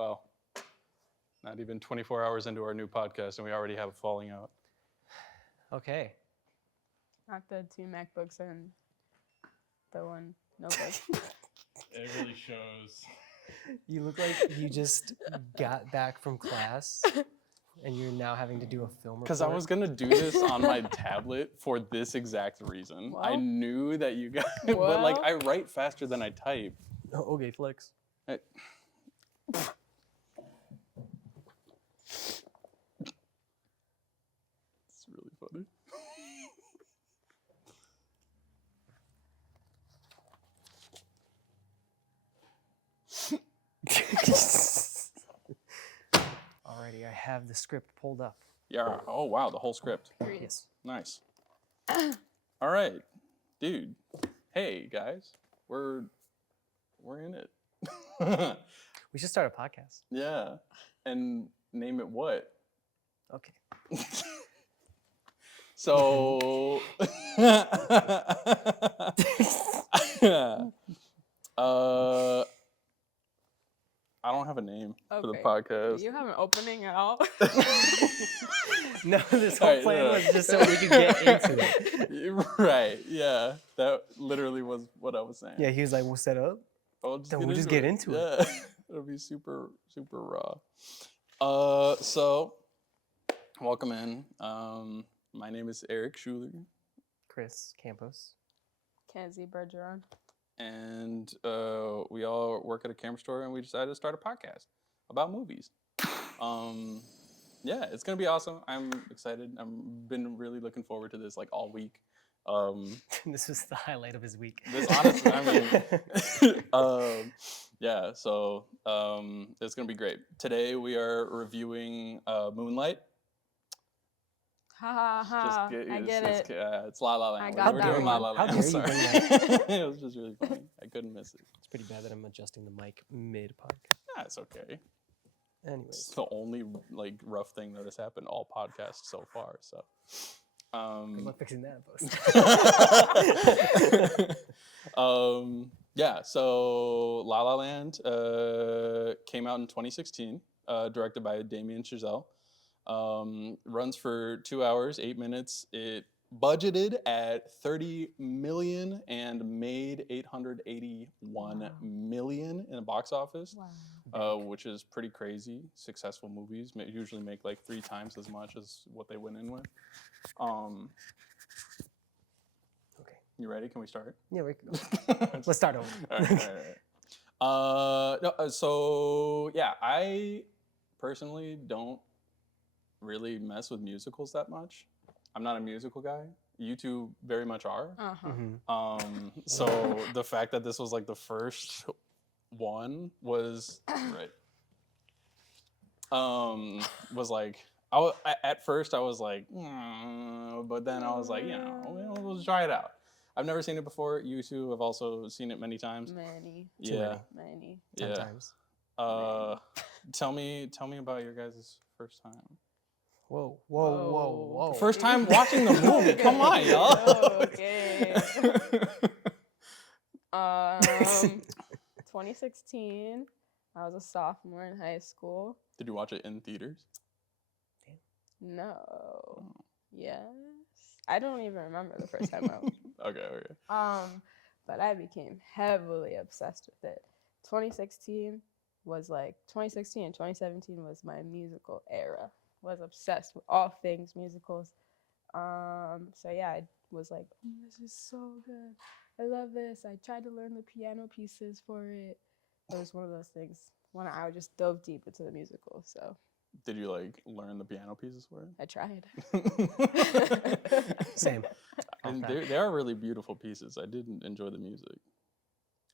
Well, not even 24 hours into our new podcast, and we already have a falling out. Okay. Not the 2 MacBooks and the 1 notebook. It really shows. You look like you just got back from class and you're now having to do a film report. Because I was going to do this on my tablet for this exact reason. I Well. knew that you guys... But, like, Well. I write faster than I type. Oh, okay, flex. It's really funny. Alrighty, I have the script pulled up. Yeah. Oh, wow. The whole script. Yes. Nice. All right. Dude. Hey, guys. We're in it. We should start a podcast. Yeah. And name it what? Okay. So, I don't have a name for the Okay. podcast. Do you have an opening at all? No, this whole Alright, plan no. was just so we could get into it. Right. Yeah. That literally was what I was saying. Yeah, he was like, we'll set up. Then we'll just get into it. Yeah. It'll be super, super raw. So, welcome in. My name is Eric Schuler. Chris Campos. Kenzie Bergeron. And we all work at a camera store, and we decided to start a podcast about movies. Yeah, it's gonna be awesome. I'm excited. I've been really looking forward to this like all week. This was the highlight of his week. This honestly, I mean, yeah. So it's gonna be great. Today we are reviewing Moonlight. Ha ha ha. I get it. It's La La Land. I got We're that doing La one. La How Land. dare you Sorry. bring It was just really funny. I couldn't miss it. It's pretty bad that I'm adjusting the mic mid-podcast. Yeah, it's okay. It's Anyways. the only like rough thing that has happened all podcasts so far. So, Good luck fixing that post. yeah. So La La Land came out in 2016, directed by Damien Chazelle. Runs for 2 hours, 8 minutes. It budgeted at 30 million and made 881 million in the box office. Wow. Which is pretty crazy. Successful movies usually make like 3 times as much as what they went in with. Okay. You ready? Can we start? Yeah, we can go. Let's start over. All right. So yeah, I personally don't really mess with musicals that much. I'm not a musical guy. You two very much are. Uh-huh. Mhm. So the fact that this was like the first one was right. Was like at first I was like, but then I was like, we'll try it out. I've never seen it before. You two have also seen it many times. Many. Yeah. Many. 10 Yeah. times. Tell me about your guys' first time. Whoa. First time watching the movie. Come on, y'all. Okay. 2016. I was a sophomore in high school. Did you watch it in theaters? No. Yes. I don't even remember the first time I went. Okay. But I became heavily obsessed with it. 2016 and 2017 was my musical era. Was obsessed with all things musicals. So yeah, I was like, this is so good. I love this. I tried to learn the piano pieces for it. It was one of those things when I just dove deep into the musical. So Did you like learn the piano pieces for I tried. it? Same. And they are really beautiful pieces. I did enjoy the music.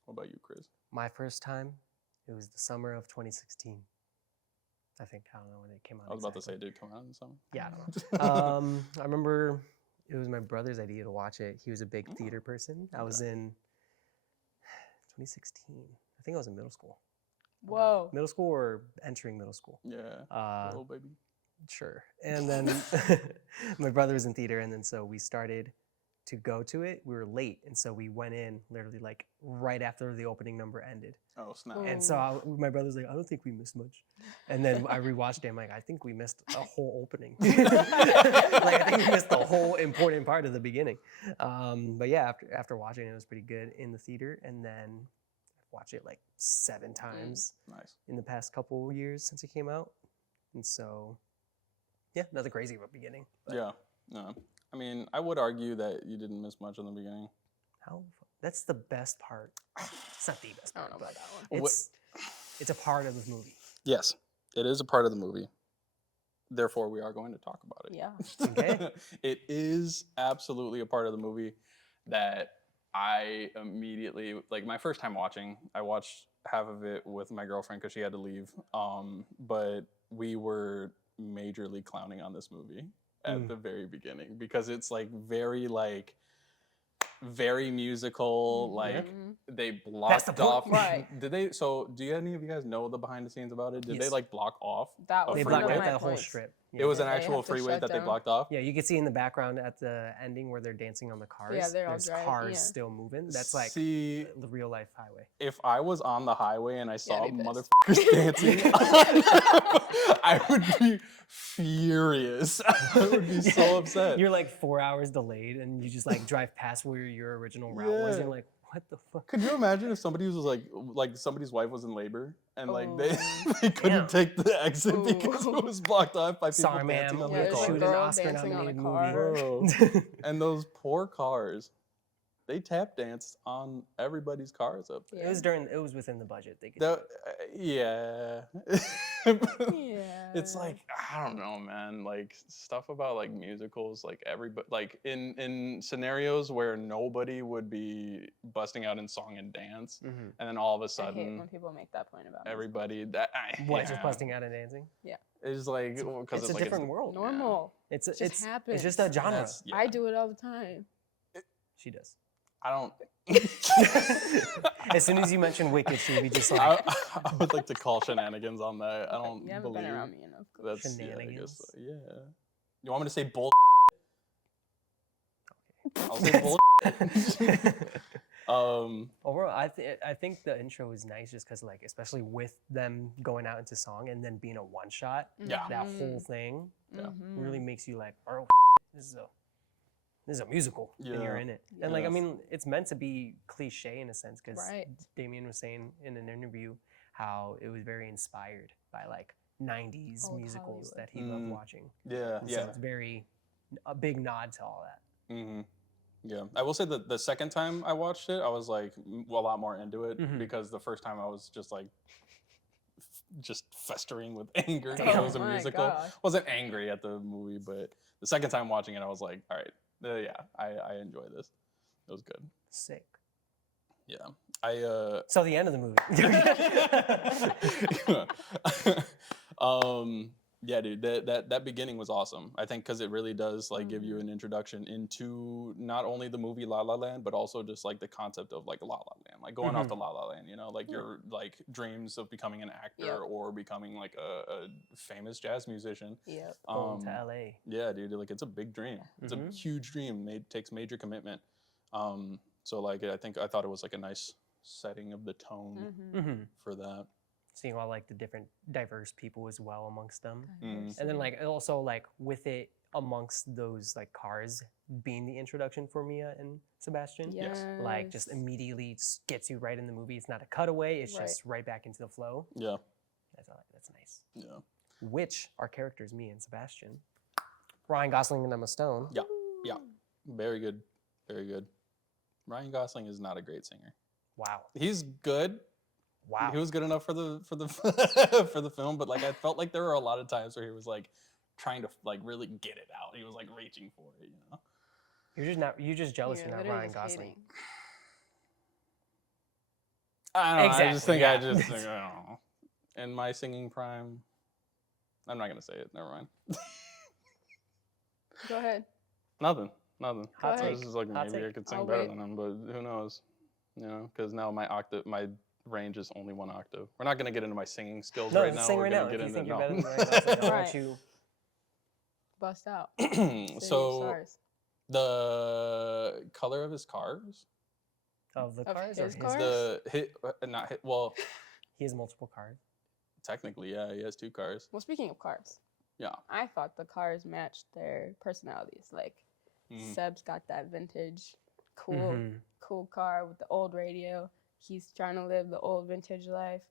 What about you, Chris? My first time, it was the summer of 2016. I think, I don't know when it came out. I was about to say, exactly. did it come out in the summer? Yeah, I don't know. I remember it was my brother's idea to watch it. He was a big theater person. I was in 2016. I think I was in middle school. Whoa. Middle school or entering middle school. Yeah. Oh, baby. Sure. And then my brother was in theater, and then so we started to go to it, we were late, and so we went in literally like right after the opening number ended. Oh snap! And so my brother's like, I don't think we missed much. And then I rewatched it. I'm like, I think we missed a whole opening. Like I think we missed the whole important part of the beginning. But yeah, after watching it, it was pretty good in the theater. And then I've watched it like 7 times Nice. in the past couple years since it came out. And so, yeah, nothing crazy about beginning. But Yeah. No. I mean, I would argue that you didn't miss much in the beginning. that's the best part. It's not the best I part, don't know but about that one. it's a part of the movie. Yes, it is a part of the movie. Therefore, we are going to talk about it. Yeah. Okay. It is absolutely a part of the movie that I immediately, like my first time watching, I watched half of it with my girlfriend because she had to leave. But we were majorly clowning on this movie at the very beginning because it's like very musical. Like they blocked point. off. Right. Did they? So, do any of you guys know the behind the scenes about it? Did they Yes. like block off? That a was They one blocked of freeway? out my that whole points. strip. It was an They actual have to freeway shut that they down. blocked off. Yeah, you can see in the background at the ending where they're dancing on the cars. they're all There's driving, cars yeah. still moving. That's like See, the real life highway. if I was on the highway and I saw I'd be pissed. motherfuckers dancing, I would be furious. I would be so upset. You're like 4 hours delayed, and you just like drive past where your original route was. And Yeah. you're like, what the fuck? Could you imagine if somebody was like somebody's wife was in labor and like they, Oh. they couldn't Damn. take the exit because Ooh. it was blocked off by people Sorry, dancing ma'am. on Yeah, their there's a shoot cars. an girl Oscar dancing on a nominated car. movie. And those poor cars, they tap danced on everybody's cars up there. It was within the budget. They could. Yeah. Yeah. It's like I don't know, man. Like stuff about like musicals, like everybody, like in scenarios where nobody would be busting out in song and dance, Mhm. and then all of a I hate sudden when people make that point about musicals. everybody that What, just busting out and dancing? is like because It's a like different world. Normal. It's Just it's happens. just a genre. That's- yeah. I do it all the time. She does. I don't. As soon as you mention Wicked, she'd be just like I would like to call shenanigans on that. I don't You haven't believe been around me enough. that's Shenanigans. Yeah, I guess, yeah. You want me to say bull? I'll say bull. Overall, I think the intro is nice just because, like, especially with them going out into song and then being a one shot, Yeah. that whole thing Mm-hmm. really makes you like, oh, this is a musical, and Yeah. you're in it. And like, I Yes. mean, it's meant to be cliche in a sense because Right. Damien was saying in an interview how it was very inspired by like 90s Old musicals Hollywood. that he loved watching. Yeah, And so yeah. it's a big nod to all that. Mm-hmm. Yeah, I will say that the second time I watched it, I was like a lot more into it Mhm. because the first time I was just like just festering with anger because Damn. it was a Oh my musical. gosh. Wasn't angry at the movie, but the second time watching it, I was like, all right, yeah, I enjoy this. It was good. Sick. Yeah, I So the end of the movie. yeah, dude, that beginning was awesome. I think because it really does like give you an introduction into not only the movie La La Land, but also just like the concept of like La La Land, like going off to La La Land. You know, like your like dreams of becoming an actor Yep. or becoming like a famous jazz musician. Yep. Going to LA. Yeah, dude, like it's a big dream. It's a huge dream. Takes major commitment. So like I thought it was like a nice setting of the tone Mm-hmm. for that. Seeing all like the different diverse people as well amongst them. Mm. And then like also like with it amongst those like cars being the introduction for Mia and Sebastian. Yes. Like just immediately gets you right in the movie. It's not a cutaway, it's just right back into the flow. Yeah, That's nice. yeah. Which are characters, Mia and Sebastian. Ryan Gosling and Emma Stone. Yeah, yeah, very good, very good. Ryan Gosling is not a great singer. Wow. He's good. Wow. He was good enough for the for the film, but like I felt like there were a lot of times where he was like trying to like really get it out. He was like reaching for it, you know. You're just jealous you're not literally Ryan just Gosling. hating. I don't know. I just think Exactly, I yeah. just think, I don't know. In my singing prime, I'm not gonna say it. Never mind. Go ahead. Nothing. Hot This take. is like Hot maybe I take. could sing I'll better wait. than him, but who knows? You know, because now my range is only 1 octave. We're not gonna get into my singing skills No, right now. sing We're right gonna now. get If you into think you're no. better than Ryan Gosling, I'll Right. let you. Bust out. Say your So stars. The color of his cars. Of the Of cars or his his cars? The hit, not hit. Well, He has multiple cars. technically, yeah, he has 2 cars. Well, speaking of cars, Yeah. I thought the cars matched their personalities. Like Mm. Seb's got that vintage, cool, Mhm. cool car with the old radio. He's trying to live the old vintage life.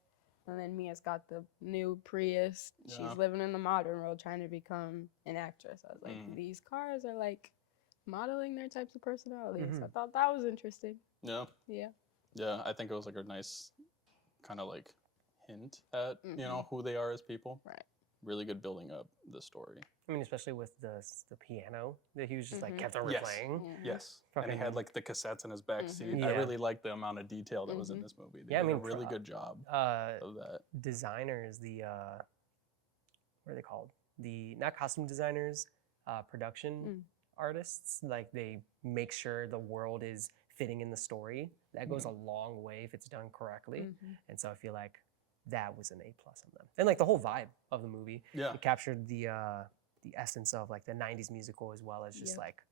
And then Mia's got the new Prius. Yeah. She's living in the modern world, trying to become an actress. I was like, Mm. these cars are like modeling their types of personalities. I Mhm. thought that was interesting. Yeah. Yeah. Yeah. I think it was like a nice kind of like hint at who they are as people. Right. Really good building up the story. I mean, especially with the piano that he was just like kept on Yes. replaying. Mhm. Yes. And he had like the cassettes in his back seat. I Yeah. really liked the amount of detail that was in this movie. They Yeah, I did mean, a really good job of that. Designers, the what are they called? The not costume designers, production artists. Like they make sure the world is fitting in the story. That goes a long way if it's done correctly. And so I feel like that was an A+ on them. And like the whole vibe of the movie, Yeah. it captured the essence of like the '90s musical as well as just like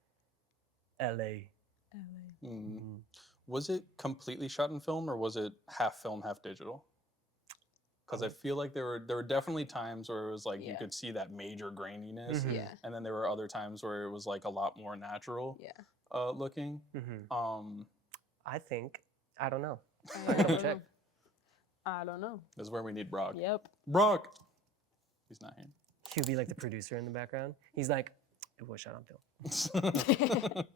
LA. Mm. Was it completely shot in film or was it half film, half digital? Because I feel like there were definitely times where it was like you could see that major graininess, Yeah. and then there were other times where it was like a lot more natural looking. I think I don't know. I don't know. I don't know. This is where we need Brock. Yep. Brock. He's not here. He'd be like the producer in the background. He's like, it was shot on film.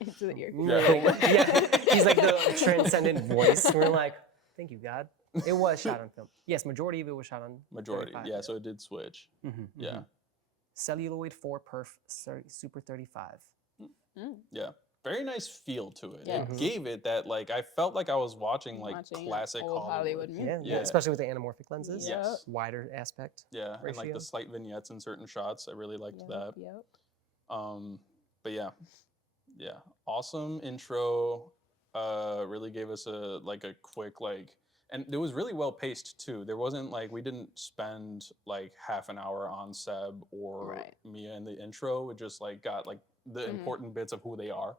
Into the ear. Yeah. He's like the transcendent voice. We're like, thank you, God. It was shot on film. Yes, majority of it was shot on Majority. 35. Yeah, so it did switch. Yeah. Celluloid 4 perf Super 35. Yeah. Very nice feel to it. Yes. It gave it that like I felt like I was watching like Watching classic old Hollywood Yeah, music. yeah, especially with the anamorphic lenses. Yep. Yes. Wider aspect. Yeah, and like ratio. the slight vignettes in certain shots. I really liked that. Yep. But yeah. Awesome intro. Really gave us a quick and it was really well paced too. There wasn't like we didn't spend like half an hour on Seb or Mia in the intro. It just like got like the important bits of who they are.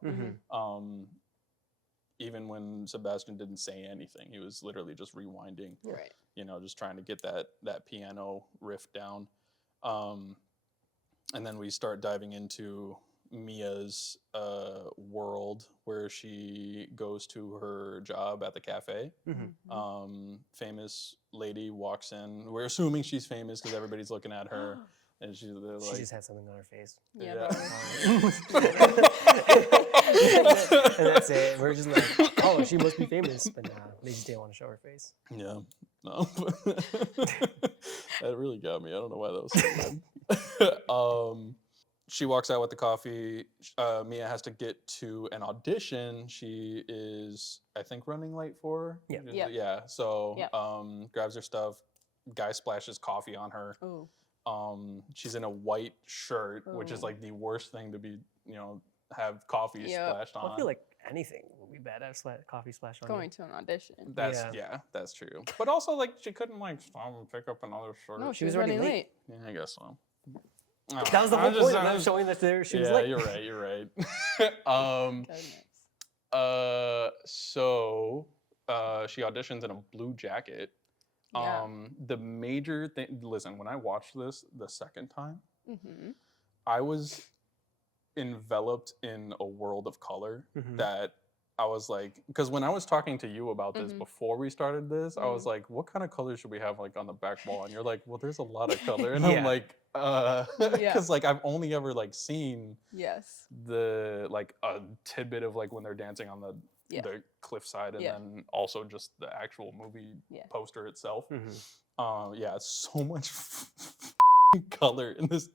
Even when Sebastian didn't say anything, he was literally just rewinding. Right. Just trying to get that piano riff down. And then we start diving into Mia's world where she goes to her job at the cafe. Famous lady walks in. We're assuming she's famous because everybody's looking at her. And she's like, She just had something on her face. Yeah. And that's it. We're just like, oh, she must be famous. But nah, they just didn't want to show her face. Yeah. No. That really got me. I don't know why that was so bad. She walks out with the coffee. Mia has to get to an audition. She is, I think, running late for. Yeah. Yep. Yeah. So, Yep. grabs her stuff. Guy splashes coffee on her. Ooh. She's in a white shirt, which is like the worst thing to be, have coffee splashed on. Well, I feel like anything would be bad. Have coffee splashed on Going you. to an audition. That's that's true. But also, like, she couldn't like stop and pick up another shirt. No, she was running late. Yeah, I guess so. That was the whole point of them showing that she was late. You're right. You're right. Goodness. So she auditions in a blue jacket. Yeah. The major thing. Listen, when I watched this the second time, Mm-hmm. I was enveloped in a world of color that I was like, because when I was talking to you about this before we started this, I was like, what kind of color should we have like on the back wall? And you're like, well, there's a lot of color. And I'm like, because like I've only ever like seen the like a tidbit of like when they're dancing on the cliffside and then also just the actual movie poster itself. So much color in this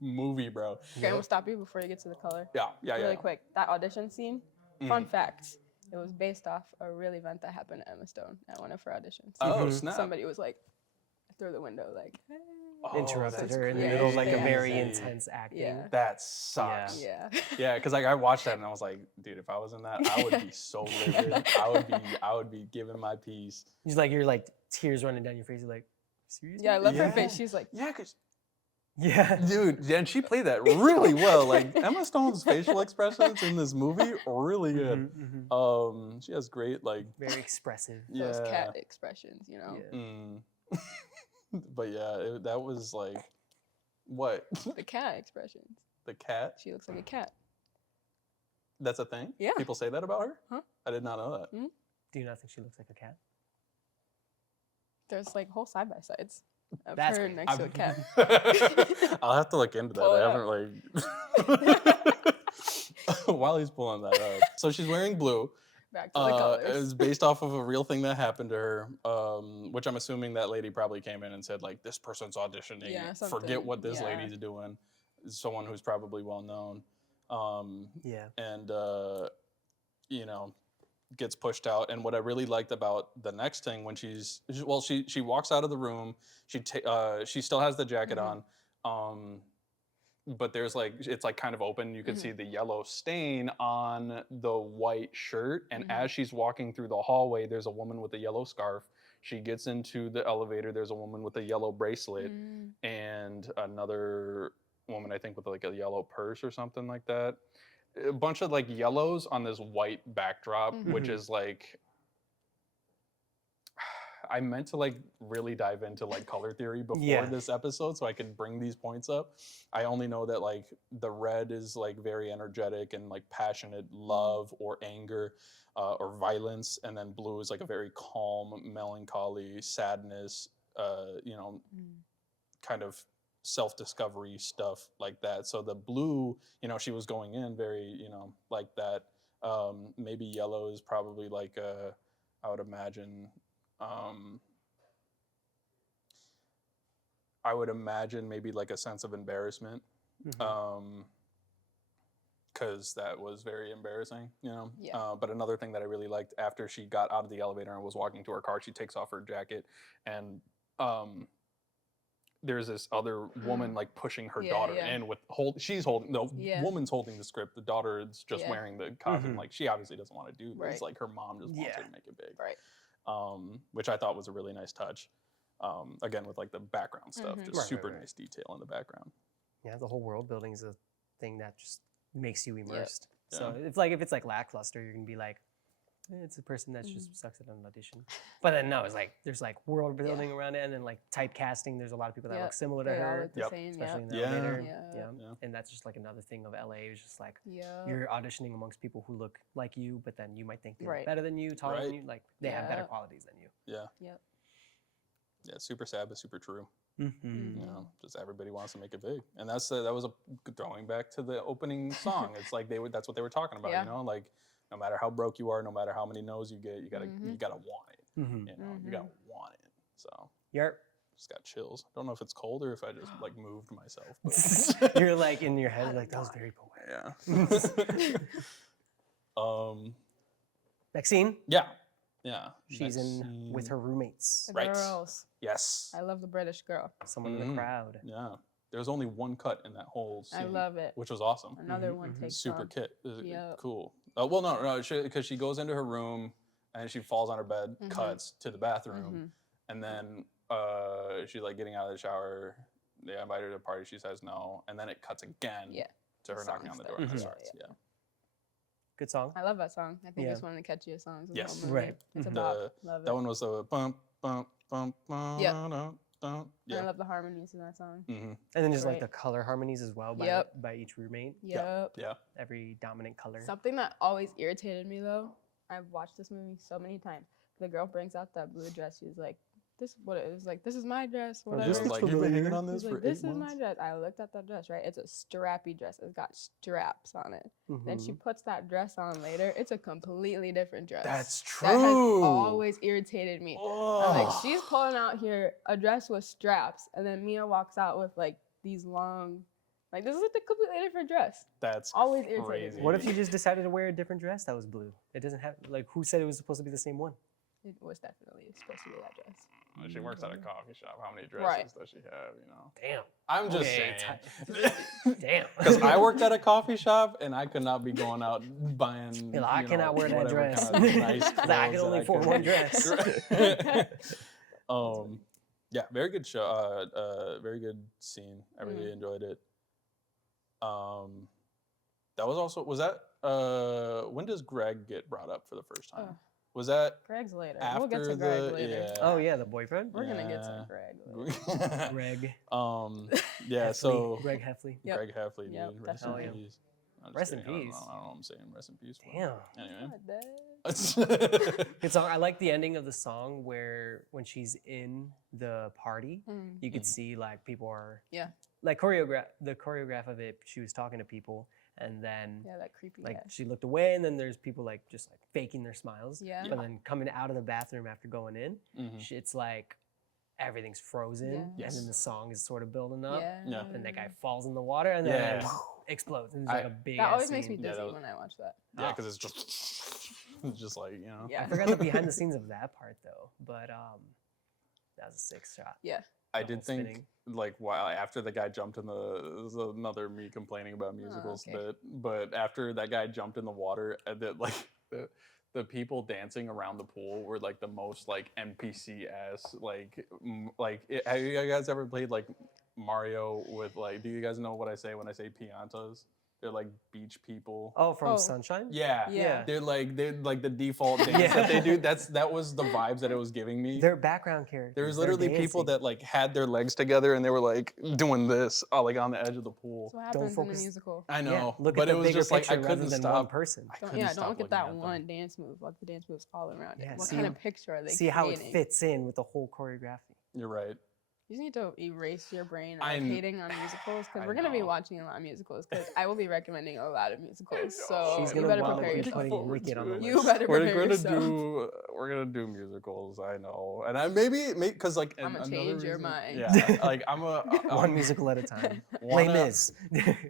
movie, bro. Okay, I'm gonna stop you before you get to the color. Yeah. Really quick, that audition scene. Fun fact: it was based off a real event that happened to Emma Stone at one of her auditions. Oh snap! Somebody was like through the window, like interrupted her in the crazy. middle of like a Yeah. very intense acting. Yeah. That sucks. Yeah. Because like I watched that and I was like, dude, if I was in that, I would be so livid. I would be giving my piece. You're like tears running down your face. You're like, seriously? Yeah, I love her face. She's like, Yeah, because Yeah. Dude, and she played that really well. Like Emma Stone's facial expressions in this movie are really good. She has great like Very expressive. Those yeah. cat expressions, you know. Yeah. But yeah, that was like what The cat expressions. the cat. She looks like a cat. That's a thing. Yeah. People say that about her. Huh? I did not know that. Do you not think she looks like a cat? There's like whole side by sides of That's her great. next to a cat. I'll have to look into that. Pull it I up. haven't like while he's pulling that up. So she's wearing blue. Back to the colors. It was based off of a real thing that happened to her, which I'm assuming that lady probably came in and said like, "This person's auditioning. Yeah, Forget something, what this yeah. lady's doing." Someone who's probably well known, Yeah. and you know, gets pushed out. And what I really liked about the next thing when she walks out of the room, she still has the jacket on, but there's like it's like kind of open. You can see the yellow stain on the white shirt, and as she's walking through the hallway, there's a woman with a yellow scarf. She gets into the elevator. There's a woman with a yellow bracelet, and another woman, I think, with like a yellow purse or something like that. A bunch of like yellows on this white backdrop, which is like I meant to like really dive into like color theory before this episode so I could bring these points up. I only know that like the red is like very energetic and like passionate love or anger or violence, and then blue is like a very calm, melancholy, sadness, you know, kind of self-discovery stuff like that. So the blue, you know, she was going in very, you know, like that. Maybe yellow is probably like I would imagine maybe like a sense of embarrassment, because that was very embarrassing, you know. But another thing that I really liked, after she got out of the elevator and was walking to her car, she takes off her jacket, and there's this other woman like pushing her daughter in with woman's holding the script. The daughter is just wearing the costume. Like she obviously doesn't want to do this. Like her mom just wants her to make it big. Which I thought was a really nice touch. Again, with like the background stuff, just super nice detail in the background. Yeah, the whole world building is a thing that just makes you immersed. So Yeah. it's like if it's like lackluster, you're gonna be like, it's a person that just sucks at an audition. But then no, it's like there's like world building around it, and then like typecasting. There's a lot of people that look similar to They all her, look the same, especially in the Yeah. elevator. Yeah. And that's just like another thing of LA. It's just like you're auditioning amongst people who look like you, but then you might think they look better than you, taller than you, like they have better qualities than you. Yeah, super sad but super true. You know, just everybody wants to make it big, and that was throwing back to the opening song. It's like that's what they were talking about. You know, like no matter how broke you are, no matter how many no's you get, you gotta want it. You know, you gotta want it. So just got chills. I don't know if it's cold or if I just like moved myself. But. You're like in your head, like that was very poetic. Yeah. Next scene. Yeah. She's in with her roommates. The girls. Yes. I love the British girl. Someone in the crowd. Yeah. There was only one cut in that whole scene. I love it. Which was awesome. Another one takes super on. kit. Cool. Well, no, because she goes into her room and she falls on her bed, cuts to the bathroom, and then she's like getting out of the shower. They invite her to a party. She says no, and then it cuts again to her knocking on the door. And it starts. Good song. I love that song. I think it's one of the catchiest songs. Yes. Right. It's a bop. Love it. That one was the bump, bump, bump, bump. Yeah. I love the harmonies in that song. And then there's like the color harmonies as well by each roommate. Yeah. Every dominant color. Something that always irritated me though, I've watched this movie so many times. The girl brings out that blue dress. She's like, "This what it is like. This is my dress. Whatever." Just like you've been hanging on this She's for like, "This 8 is months. my dress." I looked at that dress. Right, it's a strappy dress. It's got straps on it. Then she puts that dress on later. It's a completely different dress. That's true. That has always irritated me. I'm like, she's pulling out here a dress with straps, and then Mia walks out with like these long. Like, this is like a completely different dress. That's always irritated crazy. me. What if you just decided to wear a different dress that was blue? It doesn't have, like, who said it was supposed to be the same one? It was definitely supposed to be that dress. Well, she works at a coffee shop. How many dresses does she have, you know? Damn. I'm just Okay, saying. Damn. Because I worked at a coffee shop and I could not be going out buying. Well, I cannot wear that whatever dress. Kind of nice I can clothes only that afford one dress. Yeah, very good show. Very good scene. I really enjoyed it. That was that. When does Greg get brought up for the first time? Ugh. Was that Greg's later. after We'll get to Greg the later. yeah? Oh yeah, the boyfriend. We're gonna get to Greg later. Greg. Yeah. Heffley. So Greg Heffley. Yep. Greg Heffley, Yep, dude. Rest in definitely. peace. I'm just Rest in kidding. I don't peace. know what I'm saying. Rest in peace. but Damn. Anyway. Not dead. Good song. I like the ending of the song where when she's in the party, you could see like people are like the choreograph of it. She was talking to people, and then Yeah, that creepy like guy. she looked away, and then there's people like just like faking their smiles. Yeah. But then coming out of the bathroom after going in, it's like everything's frozen, Yes. and then the song is sort of building up. Yeah. And that guy falls in the water, and then Yeah. explodes. And it's like a big. That ass always makes me scene. Yeah, dizzy that was- when I watch that. Yeah, because it's just, it's just like Yeah. I forgot the behind the scenes of that part though, but that was a 6 shot. Yeah. I the did whole think spinning. like while after the guy jumped in the this is another me complaining about musicals okay. but after that guy jumped in the water that like the people dancing around the pool were like the most like NPC ass have you guys ever played like Mario with like do you guys know what I say when I say piantas? They're like beach people. Oh, from Oh. Sunshine. Yeah. Yeah. They're like the default dance Yeah. that they do. That was the vibes that it was giving me. They're background characters. There was They're literally people dancing. that like had their legs together and they were like doing this, like on the edge of the pool. That's what happens in a focus- musical. I Yeah, know, look but at it the was bigger just like I picture rather couldn't than stop. one person. I Don't, couldn't yeah, stop don't look at looking that at them. one dance move. Look at the dance moves all around Yeah, it. What see kind how- of picture are they See how it creating? fits in with the whole choreography. You're right. You just need to erase your brain of I like, kn- hating on musicals I because we're gonna be know. watching a lot of musicals because I will be recommending a lot of musicals. So She's you gonna better wanna prepare be yourself. putting Wicked on the list. You better We're prepare gonna yourself. we're gonna do musicals. I know, and I maybe because like I'ma another change your reason- mind. Yeah, like I'm One musical at a time. Les wanna- Mis.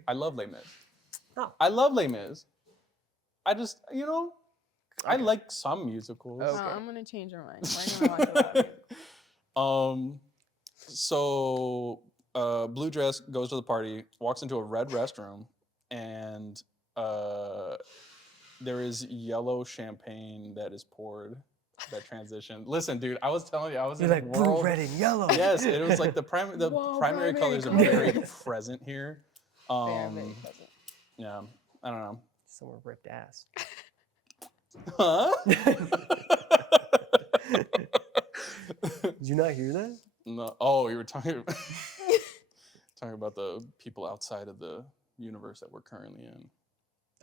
I love Les Mis. Oh. I love Les Mis. I just I Okay. like some musicals. Well, Okay. I'm gonna change your mind. We're gonna watch a lot of musicals. So Blue Dress goes to the party, walks into a red restroom, and there is yellow champagne that is poured. That transition. Listen, dude, I was telling you, I was You're in like a blue, world. red, and yellow. Yes, it was like the Whoa, primary primary colors are very colors. present here. Very, very present. Yeah, I don't know. Someone ripped ass. Huh? Did you not hear that? No. Oh, you were talking talking about the people outside of the universe that we're currently in.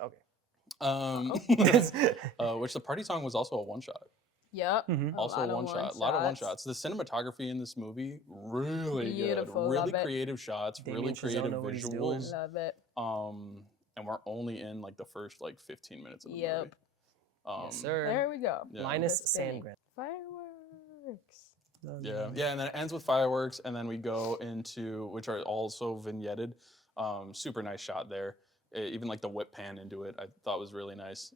Okay. Which the party song was also a one shot. Yep. Mhm. Also a one shot. A lot of one shots. shots. The cinematography in this movie really Beautiful, good. Really love it. creative shots. Damien really Chazelle creative know what he's doing. visuals. Love it. And we're only in like the first like 15 minutes of the Yep. movie. Yes, sir. There we go. Yeah. Linus The spinning. Sandgren. Fireworks. Yeah, and then it ends with fireworks, and then we go into which are also vignetted. Super nice shot there. Even like the whip pan into it, I thought was really nice.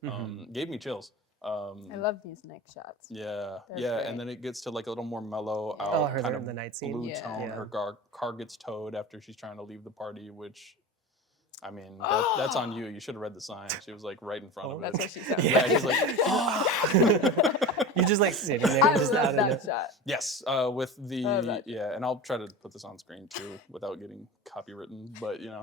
Gave me chills. I love these neck shots. Yeah, They're yeah, great. and then it gets to like a little more mellow Yeah. out, Oh, her kind of the night scene. blue Yeah. tone. Yeah. Her car gets towed after she's trying to leave the party, which, I mean, that's on you. You should have read the sign. She was like right in front Oh, of That's it. what she said. Yeah, she's like, You're just like sitting there, I just out love in that it. shot. yes, with the love that. yeah, and I'll try to put this on screen too without getting copywritten, but yeah,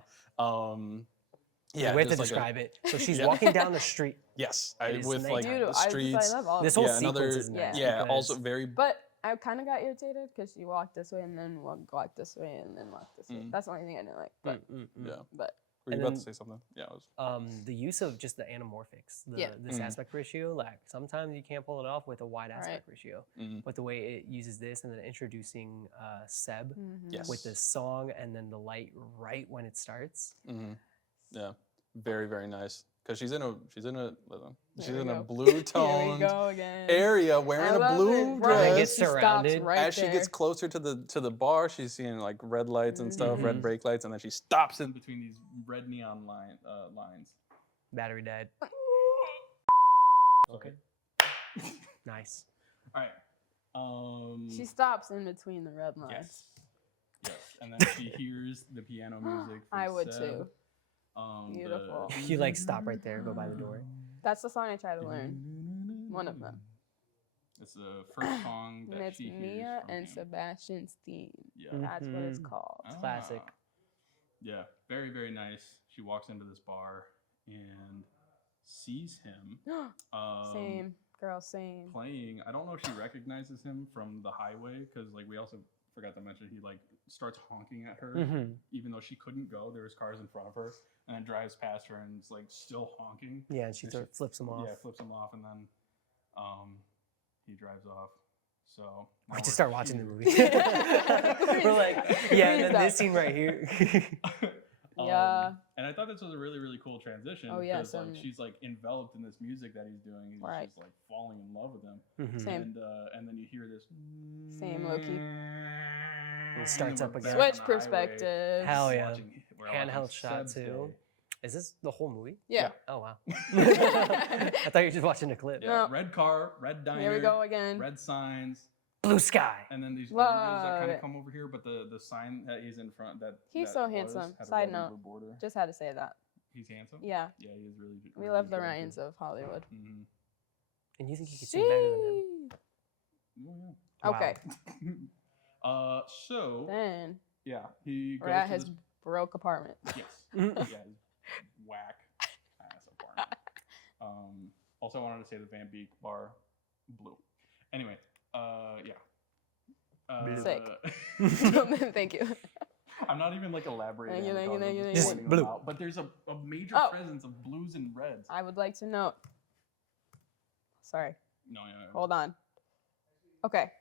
we have to just like a- describe it. So she's Yeah. walking down the street. Yes, It is with like nighttime. Dude, the streets. I love all This of whole it. yeah, sequence another is nice. yeah, also because- very But I kind of got irritated because she walked this way and then walked this way and then walked this way. Mm. That's the only thing I didn't like. But yeah. but Were you And about to then- say something? Yeah, I was. The use of just the anamorphics, Yeah. this Mhm. aspect ratio, like sometimes you can't pull it off with a wide aspect ratio, Mhm. but the way it uses this and then introducing Seb Yes. with this song and then the light right when it starts. Yeah, very very nice. Because she's in a we go. blue Here we toned go again. area wearing I a love blue it. dress. Right. Right. Gets She stops surrounded. right As she gets there. closer to the bar, she's seeing like red lights and stuff, red Mhm. brake lights, and then she stops in between these red neon lines. Battery died. Okay. Nice. All right. She stops in between the red lines. Yes. Yes, and then she hears the piano music. From I would Seb. too. Beautiful. You like stop right there, go by the door. That's the song I try to learn. One of them. It's the first song And that it's she hears Mia from and him. Sebastian's theme. Yeah. That's what it's Mhm. called. Classic. Ah. Yeah, very, very nice. She walks into this bar and sees him Same. Girl, same. playing. I don't know if she recognizes him from the highway because, like, we also forgot to mention he like starts honking at her, Mhm. even though she couldn't go. There was cars in front of her, and then drives past her and is like still honking. Yeah, and she And sort of flips him off. Yeah, flips him off, and then he drives off. So We now just we're start watching the here. movie. We're like, yeah, and then Freeze this scene right here. Yeah. And I thought this was a really, really cool transition Oh, yeah, because like some- she's like enveloped in this music that he's doing. And Right. she's like falling in love with him. Mhm. Same. And then you hear this. Same, low-key. And it starts up again. Switch perspectives. Hell yeah. Handheld shot too. Is this the whole movie? Yeah. Oh wow. I thought you were just watching a clip. Yeah, No. red car, red diner. Here we go again. Red signs, Blue sky. and then these oranges that Love kind it. of come over here. But the sign that he's in front that He's that so was, handsome. had a Side red and note. blue border. Just had to say that. He's handsome. Yeah. Yeah, he is really. We really love the attractive. Ryans of Hollywood. Mhm. And you think you could sing better than him? Oh, yeah. Wow. Okay. So Then yeah, he we're goes at to his this. broke apartment. Yes. Yeah, his whack ass apartment. Also, I wanted to say the Van Beek bar, blue. Anyway, yeah. Sick. Thank you. I'm not even like elaborating. Thank you, on thank you, colors, thank you, I'm thank just you. pointing Blue. them out. But there's a major Oh. presence of blues and reds. I would like to note. Sorry. No, yeah. Hold on. Okay.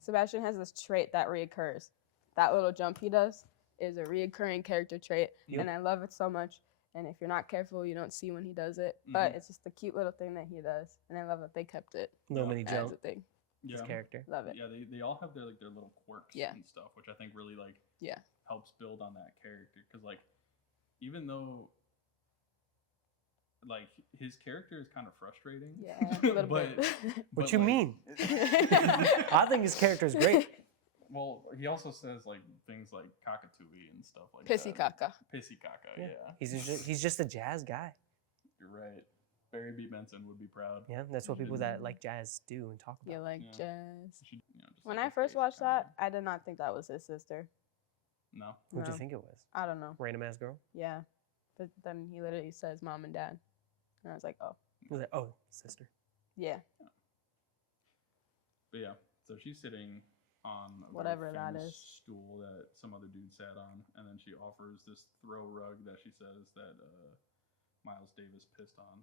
Sebastian has this trait that reoccurs. That little jump he does is a reoccurring character trait, Yep. and I love it so much. And if you're not careful, you don't see when he does it. But it's just a cute little thing that he does, and I love that they kept it Little mini as jump. a thing. His Yeah. character. Love it. Yeah, they all have their like their little quirks Yeah. and stuff, which I think really like Yeah. helps build on that character. Because like, even though like his character is kind of frustrating, Yeah. A little but bit. What but, you like- mean? I think his character is great. Well, he also says like things like cockatooey and stuff like Pissy that. caca. Pissy caca, Yeah. yeah. He's just a jazz guy. You're right. Barry B. Benson would be proud. Yeah, that's what You people should- that like jazz do and talk about. You like Yeah. jazz. She, just When like I a first face watched kinda. that, I did not think that was his sister. No. What'd No. you think it was? I don't know. Random ass girl? Yeah. But then he literally says mom and dad. And I was like, oh, I was like, oh, sister. yeah. But yeah, so she's sitting on a very Whatever that famous is. stool that some other dude sat on, and then she offers this throw rug that she says that Miles Davis pissed on,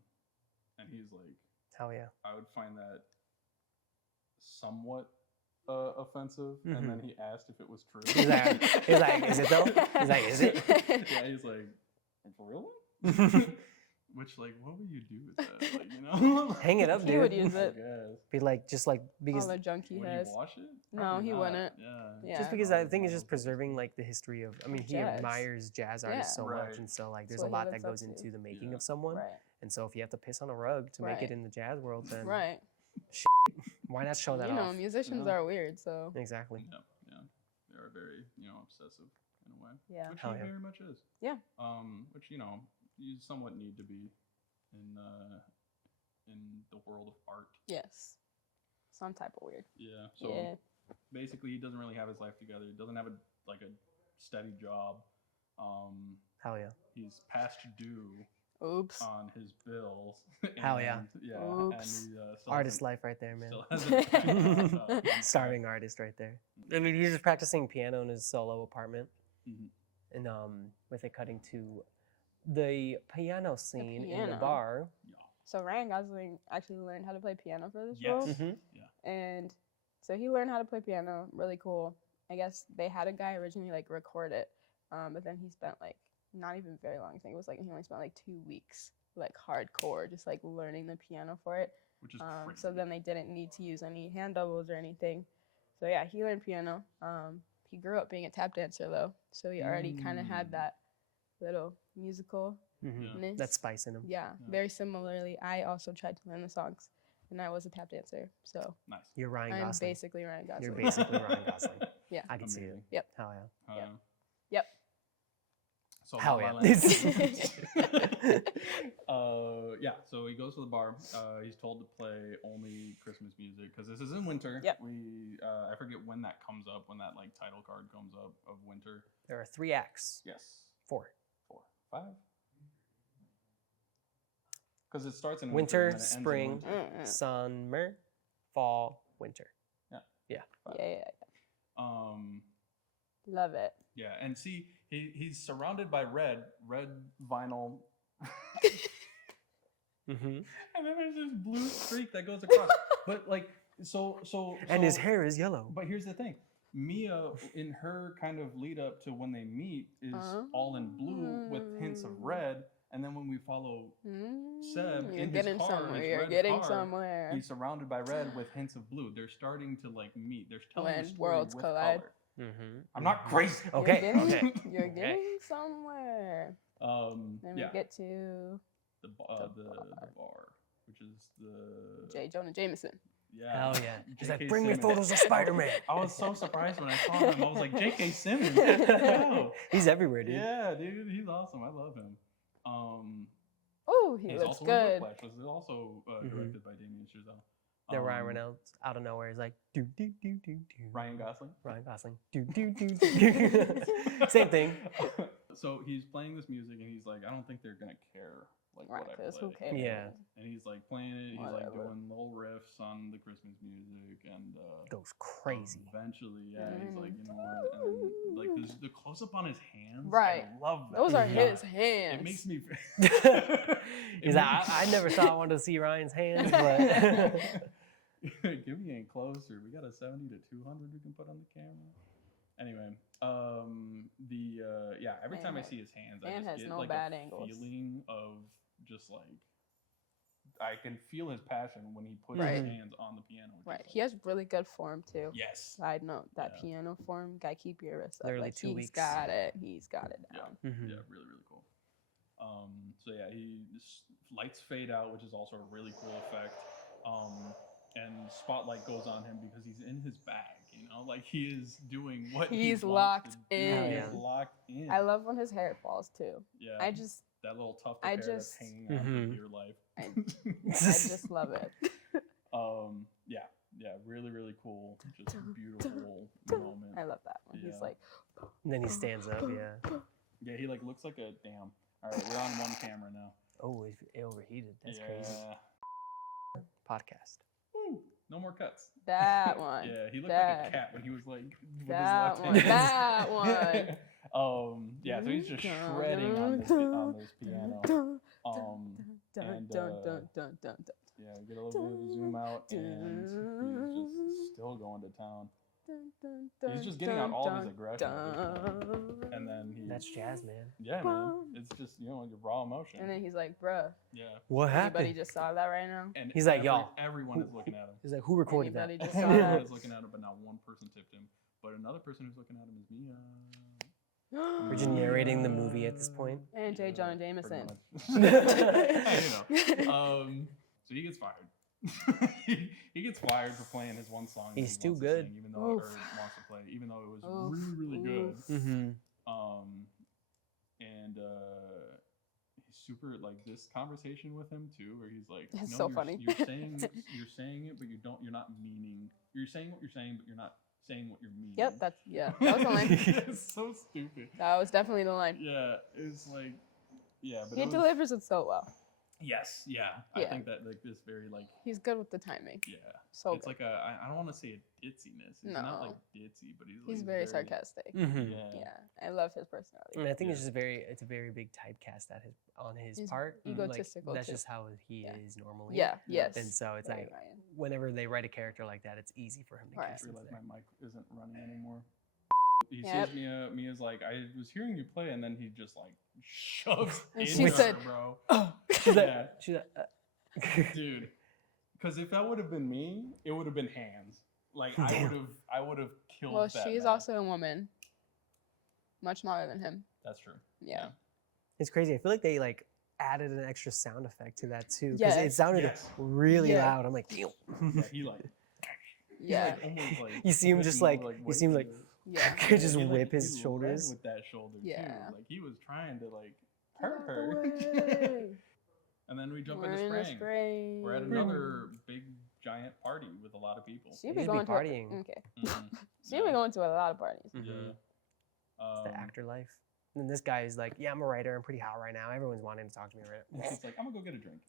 and he's like, Hell yeah. I would find that somewhat offensive, and then he asked if it was true. He's like, is it though? He's like, is it? Yeah, he's like, for real? Which, like, what would you do with that? Like, you know? Hang it up, He would dude. use I it. guess. Be like, just like, All because the junk he Would has. he wash it? No, Probably he not. wouldn't. Yeah. Yeah. just because I think it's just preserving like the history of. I mean, he Jazz. admires jazz artists Yeah. so Right. much, and so like, That's there's a what he lot that looks up goes to. into the making Yeah. of someone. Right. And so, if you have to piss on a rug to make Right. it in the jazz world, then Right. why not show that You know, off? musicians Yeah. are weird, so Exactly. Yeah, yeah. They are very, obsessive in a way. yeah. Which Hell he yeah. very much is. Yeah. Which, you somewhat need to be in the world of art. Yes. Some type of weird. Yeah. So Yeah. basically he doesn't really have his life together. He doesn't have a steady job. Hell yeah. He's past due Oops. on his bills. Hell yeah. Yeah. Oops. And he, still Artist hasn't- life right there, man. Still hasn't Starving artist right there. I mean, he's just practicing piano in his solo apartment, Mhm. and with it cutting to the piano scene in the piano. bar. Yeah. So Ryan Gosling actually learned how to play piano for this Yes. role. Mhm. And so he learned how to play piano, really cool. I guess they had a guy originally like record it, but then he spent like not even very long. I think it was like he only spent like 2 weeks, like hardcore, just like learning the piano for it. Which is crazy. So then they didn't need to use any hand doubles or anything. So yeah, he learned piano. He grew up being a tap dancer though, so he already kind of had that little musical. Mhm. That spice in him. Yeah, very similarly, I also tried to learn the songs, and I was a tap dancer. So Nice. You're Ryan I'm Gosling. basically Ryan Gosling. You're basically Ryan Gosling. Yeah. I can see it. Amazing. Yep. Hell yeah. Yep. Yep. So Hell La La yeah. Land. Yeah, so he goes to the bar. He's told to play only Christmas music because this is in winter. Yep. I forget when that comes up, when that like title card comes up of winter. There are 3 acts. Yes. 4. 4, 5. Because it starts in Winter, and then it ends in spring, winter. summer, fall, winter. Yeah. Yeah. Yeah. Um, Love it. yeah, and see, he's surrounded by red vinyl, Mm-hmm. and then there's this blue streak that goes across. But like, so And his hair is yellow. But here's the thing. Mia, in her kind of lead up to when they meet, is all in blue with hints of red. And then when we follow Seb You're in getting his car, somewhere. his You're red getting car, somewhere. he's surrounded by red with hints of blue. They're starting to like meet. They're telling When the story worlds with collide. color. Mm-hmm. I'm not crazy. Okay. You're getting, Okay. You're Okay. getting somewhere. Then we Yeah. get to The bar, which is the J. Jonah Jameson. yeah. Hell yeah. He's like, J.K. bring me Simmons. photos of Spider-Man. I was so surprised when I saw him. I was like, J.K. Simmons. Wow. He's everywhere, dude. Yeah, dude, he's awesome. I love him. Oh, he He's looks also in good. Whiplash, which is also directed by Damien Chazelle. Then Ryan Reynolds out of nowhere is like, do do do do do. Ryan Gosling. Ryan Gosling. Do do do do. Same thing. So he's playing this music, and he's like, I don't think they're gonna care like Right, what I because play. who cares? Yeah. And he's like playing it. He's like Whatever. doing little riffs on the Christmas music, and Goes crazy. eventually, yeah, he's like, you know what? And then, like the close up on his hands, Right. I love that. Those are Yeah. his hands. It makes me. He's like, I never thought I wanted to see Ryan's hands, but Give me in closer. We got a 70 to 200 we can put on the camera. Anyway, every time I see his hands, I Man just has get no like bad a angles. feeling of just like I can feel his passion when he puts Right. his hands on the piano. which is Right. like- He has really good form too. Yes. Side note, that Yeah. piano form, guy, keep your wrist up. Literally Like 2 he's weeks. got it. He's got it Yeah. down. Mhm. Yeah, really, really cool. So yeah, lights fade out, which is also a really cool effect. And spotlight goes on him because he's in his bag, you know, like he is doing what He's he wants locked to do. in. He's locked in. I love when his hair falls too. Yeah. I just that little tuft I of hair that's just- hanging on Mhm. for dear life. I just love it. Yeah, really, really cool. Just beautiful moment. I love that one. He's Yeah. like, and then he stands up, yeah. Yeah, he like looks like a damn. All right, we're on one camera now. Oh, it overheated. That's yeah. crazy. Podcast. Woo, no more cuts. that one. Yeah, he looked like that- a cat when he was like with that his one. left hand. That one. Yeah, so he's just shredding on this piano. And, Yeah, get a little bit of a zoom out, and he's just still going to town. He's just getting out all of his aggression at this point. And then he. That's jazz, man. Yeah, man. It's just, you know, your raw emotion. And then he's like, bruh, Yeah. What anybody happened? just saw that right now? And He's like, y'all, everyone is looking at him. He's like, who recorded Anybody that? just saw Everyone that? is looking at him, but not one person tipped him. But another person who's looking at him is Mia. We're just narrating the movie at this point. And J. Jonah pretty Jameson. much. You know. So he gets fired. he gets fired for playing his one song. that He's he too wants to good. sing, even though Oof. or wants to play, even though it was Oof. really, really good. Mm-hmm. And he's super like this conversation with him too, where he's like, It's no, so you're, funny. You're saying it, but you're not meaning. You're saying what you're saying, but you're not saying what you're meaning. Yep, that was the line. It's so stupid. That was definitely the line. Yeah, it's like, yeah, but He it was, delivers it so well. Yes, yeah. I Yeah. think that like this very like He's good with the timing. yeah. So It's good. like I don't want to say a ditziness. He's not like ditzy, but He's very sarcastic. Mm-hmm. Yeah. Yeah, I love his personality. And I think Yeah. it's a very big typecast on his He's part. egotistical, That's too. just how he Yeah. is normally. Yeah, yes. And so it's Right, like Ryan. whenever they write a character like that, it's easy for him to Right. I cast into realize there. my mic isn't running anymore. He Yep. sees Mia's like, I was hearing you play, and then he just like shoves And into she her, said, bro. She's like, Yeah. she's like, Dude. Because if that would have been me, it would have been hands. Like Damn. I would have killed Well, that she's man. also a woman, much smaller than him. That's true. Yeah. It's crazy. I feel like they like added an extra sound effect to that too, because it Yes. sounded Yes. really Yeah. loud. I'm like, damn. Yeah, he like Yeah. He, like, almost, like, You see him pushed just over, like, he way seems too like, much. Yeah. Could just He, whip his he led shoulders. with that shoulder Yeah. too. Like he was trying to like Get hurt out the her. way. And then we jump We're into in the spring. spring. We're at another big giant party with a lot of people. She They be just be going to partying. Okay. Mhm. She be going to a lot of parties. Mhm. Yeah. It's the actor life. And this guy is like, yeah, I'm a writer. I'm pretty hot right now. Everyone's wanting to talk to me right now. He's like, I'm gonna go get a drink.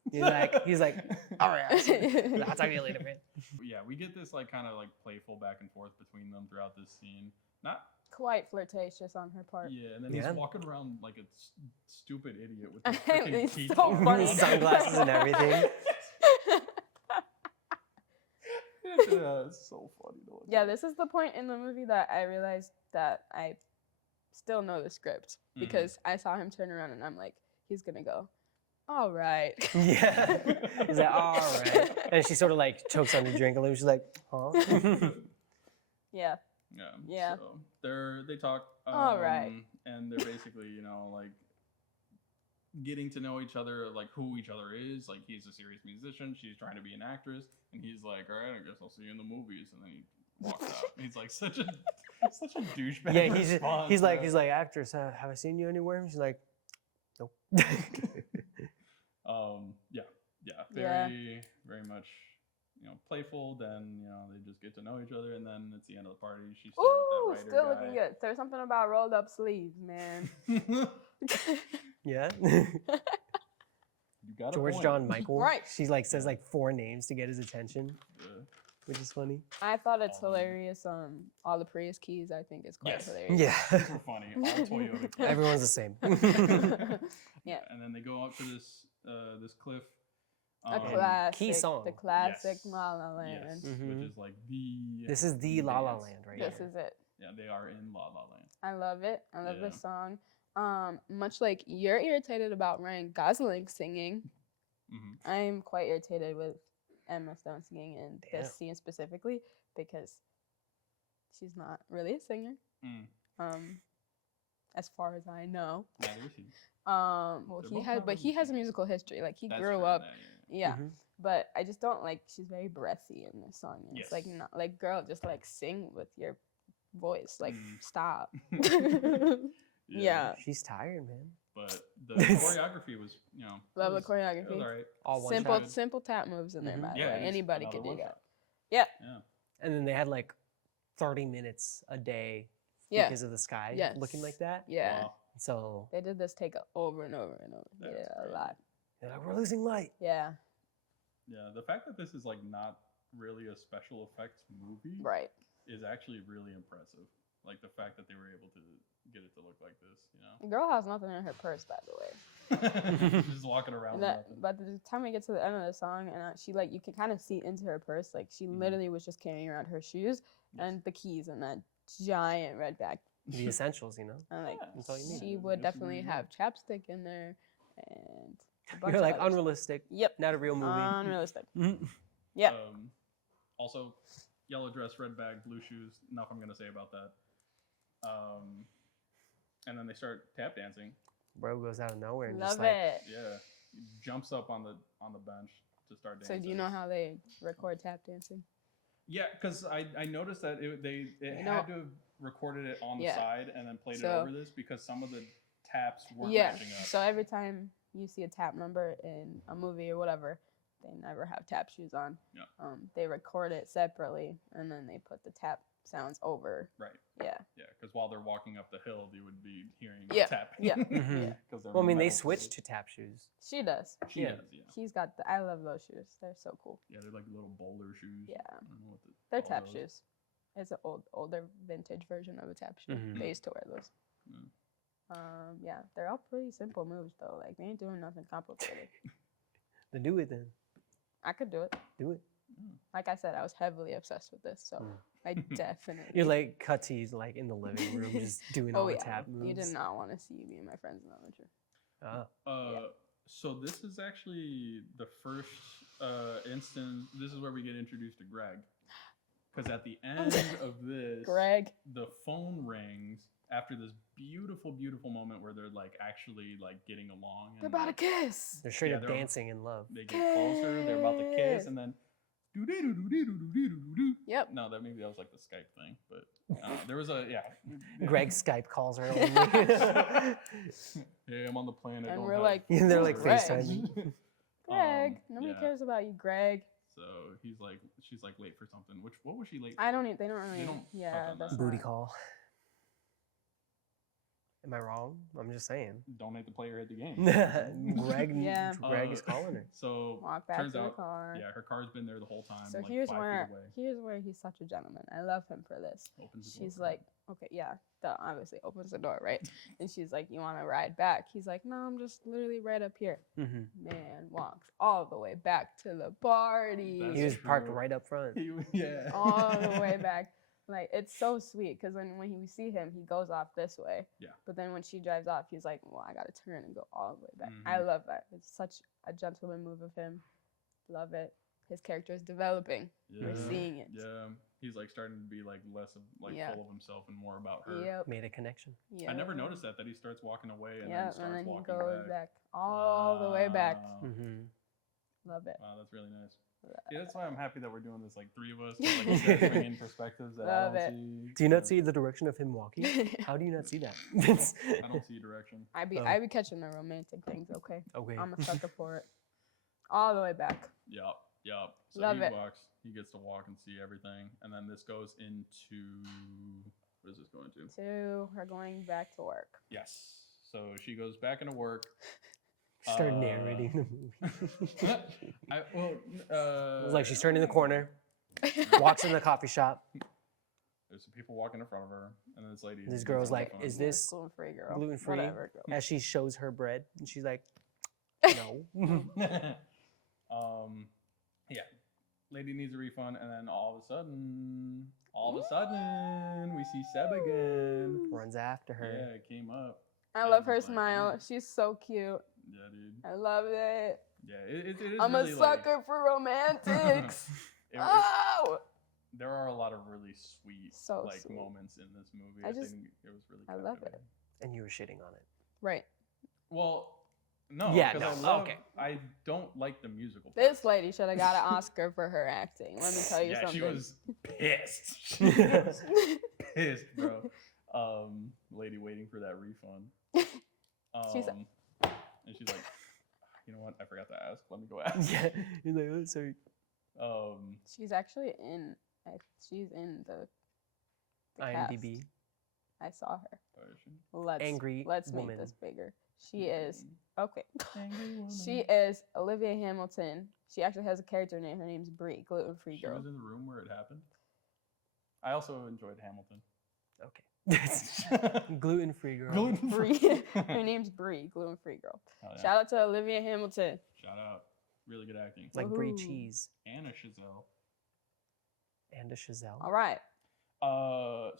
He's like, all right, I'll talk to you later, man. Yeah, we get this like kind of like playful back and forth between them throughout this scene. Not Quite flirtatious on her part. yeah, and then Yeah. he's walking around like a stupid idiot with his freaking He's key so fob funny. on. Sunglasses and everything. Yeah, it's so funny to look Yeah, at. this is the point in the movie that I realized that I still know the script because I saw him turn around and I'm like, he's gonna go, all right. Yeah. He's like, all right. And she sort of like chokes on the drink a little. She's like, huh? Yeah. Yeah. So they talk. All right. And they're basically, like getting to know each other, like who each other is. Like he's a serious musician. She's trying to be an actress, and he's like, all right, I guess I'll see you in the movies. And then he walks out. He's like such a douchebag. Yeah, response, he's like, man. actress, have I seen you anywhere? She's like, nope. Yeah, Yeah. very much, playful. Then they just get to know each other, and then it's the end of the party. She's still Ooh, with that still writer looking good. There's something about rolled up sleeves, man. guy. Yeah. You got a George point. John Michael. Right. She like says like 4 names to get his attention, Yeah. which is funny. I thought it's hilarious. All the Prius keys, I think, is quite Yes. hilarious. Yeah. These were funny. All Toyota. Kids. Everyone's the same. Yeah. And then they go up to this cliff. A classic. key song. The classic Yes. La La Land. Yes, Mhm. which is like the. This is the La La dance. Land right This here. is it. Yeah, they are in La La Land. I love it. I love Yeah. this song. Much like you're irritated about Ryan Gosling singing, Mm-hmm. I'm quite irritated with Emma Stone singing in Damn. this scene specifically because she's not really a singer. Mm. As far as I know. Neither is he. Well, They're both not he really has a singers. musical history. Like he That's grew true, up. yeah. Yeah. Mhm. But I just don't like. She's very breathy in this song. And It's like Yes. not like girl, just like sing with your voice. Like Mm. stop. Yeah. Yeah. She's tired, man. But the choreography was, Love the it was choreography. all right. All one Simple, shot. simple tap moves in there. Mhm. By the Yeah, way, it is anybody another could do one that. shot. Yeah. Yeah. And then they had like 30 minutes a day Yeah. because of the sky Yes. looking like that. Yeah. Wow. So They did this take over and over and over. They did That's it a crazy. lot. they're like, we're losing light. Yeah. Yeah. The fact that this is like not really a special effects movie Right. is actually really impressive. Like the fact that they were able to get it to look like this, The girl has nothing in her purse, by the way. Just walking around And with that, nothing. by the time we get to the end of the song, and she like you can kind of see into her purse, like she Mhm. literally was just carrying around her shoes and the keys and that giant red bag. The essentials, you know? And like Yeah, That's all you need. she yeah, would that's definitely really have chapstick in there and a bunch You're of like, other stuff. unrealistic. Yep. Not a real movie. Unrealistic. Mhm. Yeah. Also, yellow dress, red bag, blue shoes. Enough I'm gonna say about that. And then they start tap dancing. Bro goes out of nowhere and Love just like, it. Yeah, he jumps up on the bench to start dancing. So do you know how they record tap dancing? Yeah, because I noticed that it You had know- to have recorded it on the Yeah. side and then played it So- over this because some of the taps weren't Yeah. matching up. So every time you see a tap number in a movie or whatever, they never have tap shoes on. Yeah. They record it separately and then they put the tap sounds over. Right. Yeah. Yeah, because while they're walking up the hill, they would be hearing Yeah, tapping. yeah, Mhm. yeah. 'Cause they're well, I mean, they metal switched plated. to tap shoes. She does. She Yeah. does, yeah. She's got I love those shoes. They're so cool. Yeah, they're like little boulder shoes. Yeah. I don't know what They're call tap those. shoes. It's an older vintage version of a tap shoe. Mhm. They used to wear those. Yeah, they're all pretty simple moves though. Like they ain't doing nothing complicated. Then do it then. I could do it. Do it. Like I said, I was heavily obsessed with this, so I definitely. You're like Cutty's like in the living room just doing all the tap moves. You did not want to see me and my friends in elementary. Oh. So this is actually the first instance. This is where we get introduced to Greg, because at the end of this, Greg. the phone rings after this beautiful, beautiful moment where they're like actually like getting along. They're And about to like, kiss. They're straight Yeah, up they're- dancing in love. they get closer. They're about to kiss, Kiss. and then Yep. No, maybe that was like the Skype thing, but there was a Greg's Skype calls are only. Hey, I'm on the planet. And don't we're have like, Yeah, they're like Greg. FaceTiming. Greg, nobody yeah. cares about you, Greg. So she's like late for something. What was she late? I don't. They don't really. don't touch Yeah, on that's that. Booty not- call. Am I wrong? I'm just saying. Don't make the player hit the game. Greg, Yeah. Greg is calling her. So Walk back turns to the out, car. yeah, her car's been there the whole time. So like here's 5 where feet away. he's such a gentleman. I love him for this. Opens the door She's for her. like, okay, yeah, duh, obviously opens the door, right? And she's like, you want to ride back? He's like, no, I'm just literally right up here. Mm-hmm. Man walks all the way back to the party. That's He was parked true. right up front. Yeah. All the way back. Like, it's so sweet because when we see him, he goes off this way. Yeah. But then when she drives off, he's like, well, I got to turn and go all the way back. I Mhm. love that. It's such a gentleman move of him. Love it. His character is developing. Yeah. We're seeing it. Yeah. He's like starting to be like less of like Yeah. full of himself and more about her. Yep. Made a connection. I never Yep. noticed that he starts walking away and Yeah, then and starts then he walking goes back. back all the way back. Wow. Mm-hmm. Love it. Wow, that's really nice. Love Yeah, that's why I'm happy that we're doing this, like 3 of us. 'Cause, like, you guys bring in perspectives that Love I it. don't see. Do you not see the direction of him walking? it. How do you not see that? I don't see direction. I be Oh. I be catching the romantic things, okay? Okay. I'm a sucker for it. All the way back. Yup. So Love he it. walks. He gets to walk and see everything, and then this goes into what is this going to? To her going back to work. Yes. So she goes back into work. Start narrating the movie. It was like she's turning the corner, walks in the coffee shop. There's some people walking in front of her, and then this lady. This gets girl's on the like, phone. "Is this gluten-free girl? gluten-free?" Whatever, girl. As she shows her bread, and she's like, "No." Yeah. Lady needs a refund, and then all of a sudden, we see Seb again. Runs after her. Yeah, it came up. I love her was like, smile. "Ooh." She's so cute. Yeah, dude. I love it. Yeah, it is. I'm really, a sucker for romantics. It- Oh, there are a lot of really sweet, So like sweet. moments in this movie. I I, just- think it was really. I love it. captivating. And you were shitting on it. right. Well, no. Yeah, 'cause no, I love, okay. I don't like the musical. This parts. lady should have got an Oscar for her acting. Let me tell you yeah, something. she was pissed. She was pissed, bro. Lady waiting for that refund. She's- And she's like, you know what? I forgot to ask. Let me go ask. Yeah. You're like, "Oh, sorry." She's actually in. She's in the cast. IMDb. I saw her. where is she? Angry Let's woman. make this bigger. She is okay. Angry woman. She is Olivia Hamilton. She actually has a character name. Her name's Brie, gluten-free She girl. was in the room where it happened. I also enjoyed Hamilton. Okay. Gluten-free girl. Gluten Brie. Her name's Brie, gluten-free girl. Oh, yeah. Shout out to Olivia Hamilton. Shout out. Really good acting. Like brie Woohoo. cheese Anna Chazelle. and a Chazelle. All right.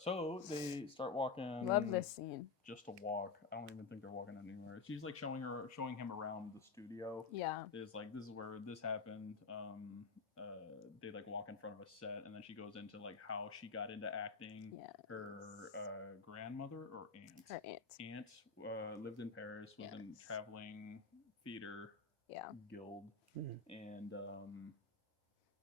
So they start walking. Love this scene. Just to walk. I don't even think they're walking anywhere. She's like showing him around the studio. Yeah. There's like, this is where this happened. They like walk in front of a set, and then she goes into like how she got into acting. Yeah. Her grandmother or aunt. Her aunt. Aunt lived in Paris. Was in Yes. traveling theater Yeah. guild, Mhm. and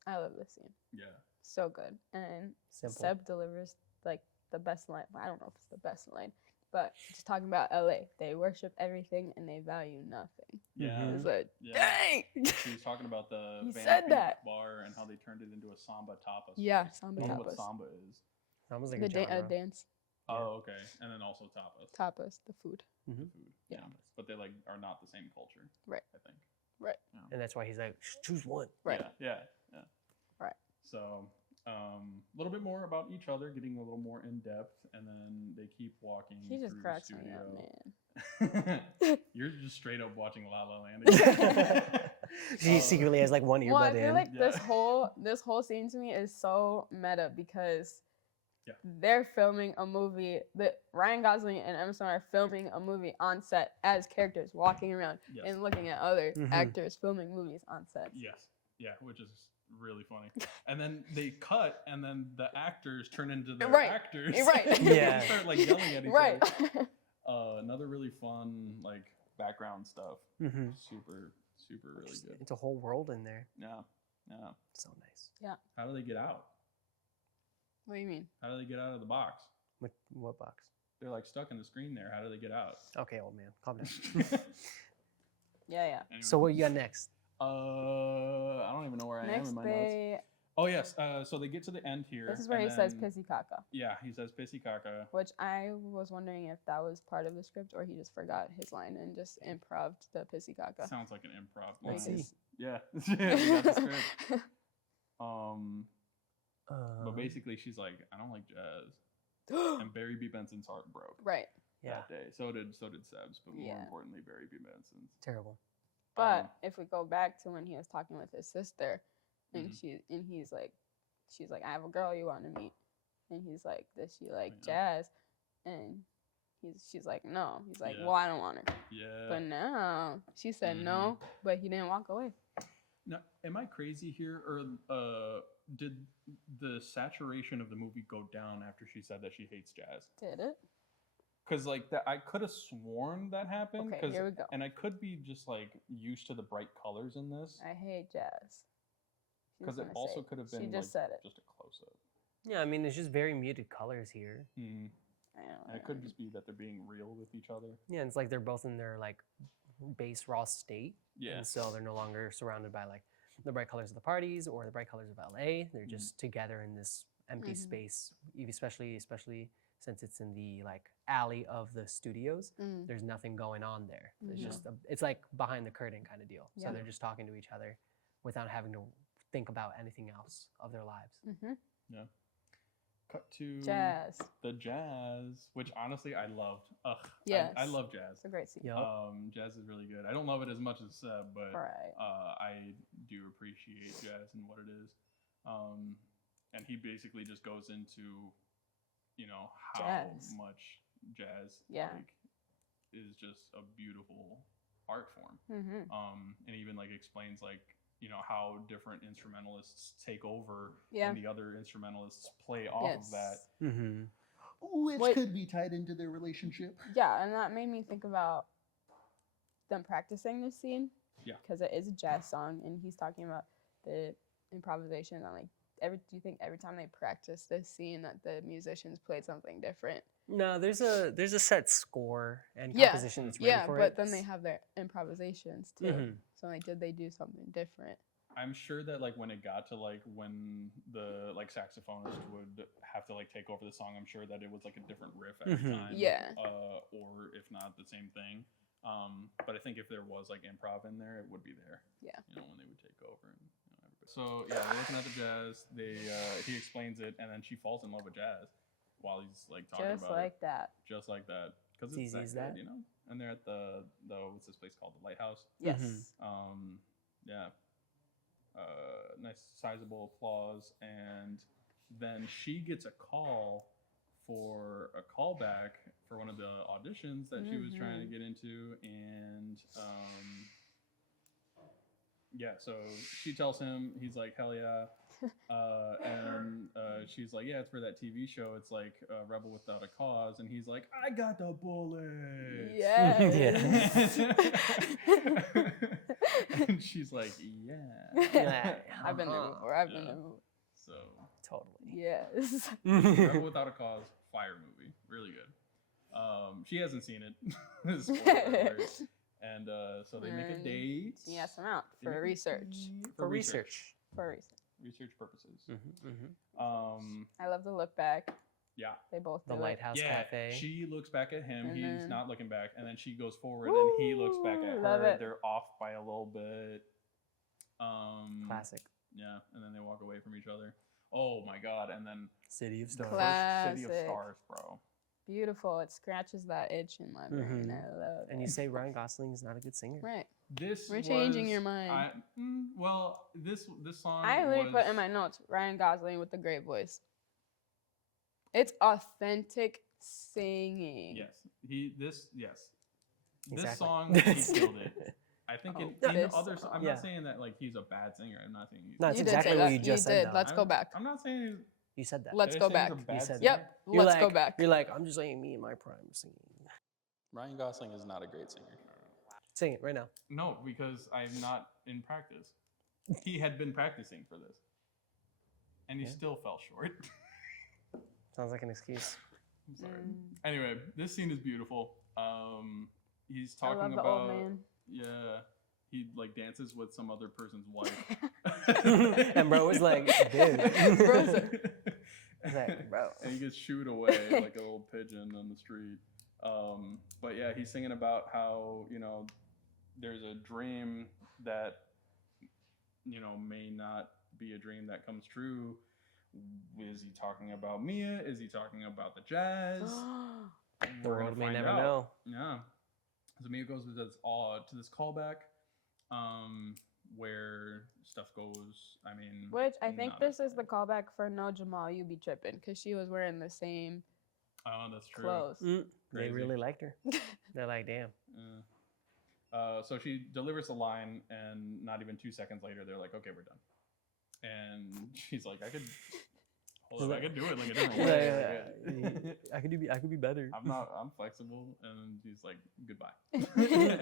I love this scene. yeah. So good. And Simple. Seb delivers like the best line. I don't know if it's the best line, but just talking about LA. They worship everything and they value nothing. Yeah. Mhm. It's like, Yeah. dang! She was talking about the He Van said Peek that. bar and how they turned it into a samba tapas. Yeah, place. samba I don't know what tapas. samba is. That was like The a genre. dance Oh, okay. And then also tapas. tapas, the food. The Mhm. food. Yeah. But they like are not the same culture. Right. I think. And that's why he's like, choose one. Right. Yeah. Right. So a little bit more about each other, getting a little more in depth, and then they keep walking. He just through cracks the me up, studio. man. You're just straight up watching La La Land. She secretly has like one Well, I earbud feel in. like Yeah. this whole scene to me is so meta because Yeah. they're filming a movie. That Ryan Gosling and Emma Stone are filming a movie on set as characters, walking around Yes. and looking at other Mhm. actors filming movies on sets. Yes. Yeah, which is really funny. And then they cut, and then the actors turn into the Right. actors. Right. And they Yeah. start like yelling at each Right. other. Another really fun background stuff. Mhm. Super really good. It's a whole world in there. Yeah. Yeah. So nice. How do they get out? What do you mean? How do they get out of the box? What box? They're like stuck in the screen there. How do they get out? Okay, old man, calm down. Yeah. Anyway. So what you got next? I don't even know where I am Next, in my notes. Oh yes. So they get to the end here. This is where and he says then- pissy caca, Yeah, he says pissy caca. which I was wondering if that was part of the script or he just forgot his line and just improv'd the pissy caca. Sounds like an improv. Let's line. see. Yeah, we got the script. But basically, she's like, I don't like jazz, and Barry B. Benson's heart broke Right. Yeah, that day. So did Seb's, but more Yeah. importantly, Barry B. Benson's. terrible. But if we go back to when he was talking with his sister, and Mhm. she's like, I have a girl you want to meet, and he's like, does she like Yeah. jazz? And she's like, no. He's like, Yeah. well, I don't want her. Yeah. But now she said no, but he didn't walk away. Now, am I crazy here, or did the saturation of the movie go down after she said that she hates jazz? Did it? Because like that, I could have sworn that happened. Okay, here we go. And I could be just like used to the bright colors in this, I hate jazz. She was because it gonna also say could have been She like, just said it. just a close up. Yeah, I mean, there's just very muted colors here. I don't And it could just be that they're being real with each other. Yeah, it's like they're both in their like base raw state. Yeah. And so they're no longer surrounded by like the bright colors of the parties or the bright colors of LA. They're just together in this empty space, especially since it's in the like alley of the studios. There's nothing going on there. There's just it's like behind the curtain kind of deal. So Yeah. they're just talking to each other without having to think about anything else of their lives. Yeah. Cut to Jazz. the jazz, which honestly I loved. Ugh. Yes. I love jazz. It's a great scene. Yep. Jazz is really good. I don't love it as much as Seb, but Right. I do appreciate jazz and what it is. And he basically just goes into, you know, how Jazz. much jazz Yeah. like is just a beautiful art form. And even like explains like, you know, how different instrumentalists take over Yeah. and the other instrumentalists play off of that. Mm-hmm. Which Wait. could be tied into their relationship. Yeah, and that made me think about them practicing this scene. Yeah. Because it is a jazz song, and he's talking about the improvisation on like do you think every time they practice this scene that the musicians played something different? No, there's a set score and Yeah. composition that's ready Yeah, for but it. then they have their improvisations too. Mhm. So like, did they do something different? I'm sure that like when it got to like when the like saxophonist would have to like take over the song, I'm sure that it was like a different riff every time. Yeah. Or if not the same thing. But I think if there was like improv in there, it would be there. Yeah. You know, when they would take over and everybody. So yeah, they're looking at the jazz. He explains it, and then she falls in love with jazz while he's like talking Just about like it. that. Just like that. Because It's it's easy as that that. good, you know. And they're at the what's this place called? The Lighthouse. Yes. Yeah. Nice sizable applause, and then she gets a call for a callback for one of the auditions that she was trying to get into, and yeah, so she tells him, he's like, hell yeah. And she's like, yeah, it's for that TV show. It's like Rebel Without a Cause. And he's like, I got the bullets. Yes. And she's like, yeah. Yeah. I've been there before. I've been there before. So, Totally. Yes. Rebel Without a Cause, fire movie. Really good. She hasn't seen it. Spoiler alert. And so they make a And date. He asked him out They make for a research. date. For research. For research. Research purposes. Mm-hmm. I love the look back. Yeah. They both The do it. Lighthouse Cafe. She looks back at him. And He's then- not looking back. And then she goes forward and he looks back at Ooh, love her. it. They're off by a little bit. Classic. Yeah. And then they walk away from each other. Oh my God. And then City of Stars. City of Classic. Stars, bro. Beautiful. It scratches that itch in my brain. Mhm. I love it. And you say Ryan Gosling is not a good singer. Right. This We're changing was- your mind. Well, this song I literally was, put in my notes Ryan Gosling with the great voice. It's authentic singing. Yes. Yes. This Exactly. song, he killed it. I think Oh, in this other song. I'm Yeah. not saying that like he's a bad singer. I'm not saying he's No, that's You exactly did say what that. you just said, did. though. Let's go back. I'm not saying You said that. Let's did I go say he's a back. bad You said singer? Yep. You're Let's like, go back. You're like, I'm just saying me in my prime singing. Ryan Gosling is not a great singer. Sing it right now. No, because I'm not in practice. he had been practicing for this, and he Yeah. still fell short. Sounds like an excuse. I'm sorry. Anyway, this scene is beautiful. He's I love talking the old about man. yeah. He like dances with some other person's wife. And bro was like, dude. Bro's He's like, bro. And he gets shooed away like a little pigeon on the street. But yeah, he's singing about how, there's a dream that, may not be a dream that comes true. Is he talking about Mia? Is he talking about the jazz? The We're gonna world may find never out. know. Yeah. So Mia goes to this callback, where stuff goes. I mean, Which I think not this as is the callback for No Jamal, You Be Trippin', because she was wearing the same Oh, that's true. clothes. They Crazy. really liked her. They're like, damn. So she delivers the line, and not even 2 seconds later, they're like, "Okay, we're done." And she's like, "I could do it like a different way. I could be better. I'm flexible." And she's like, "Goodbye." And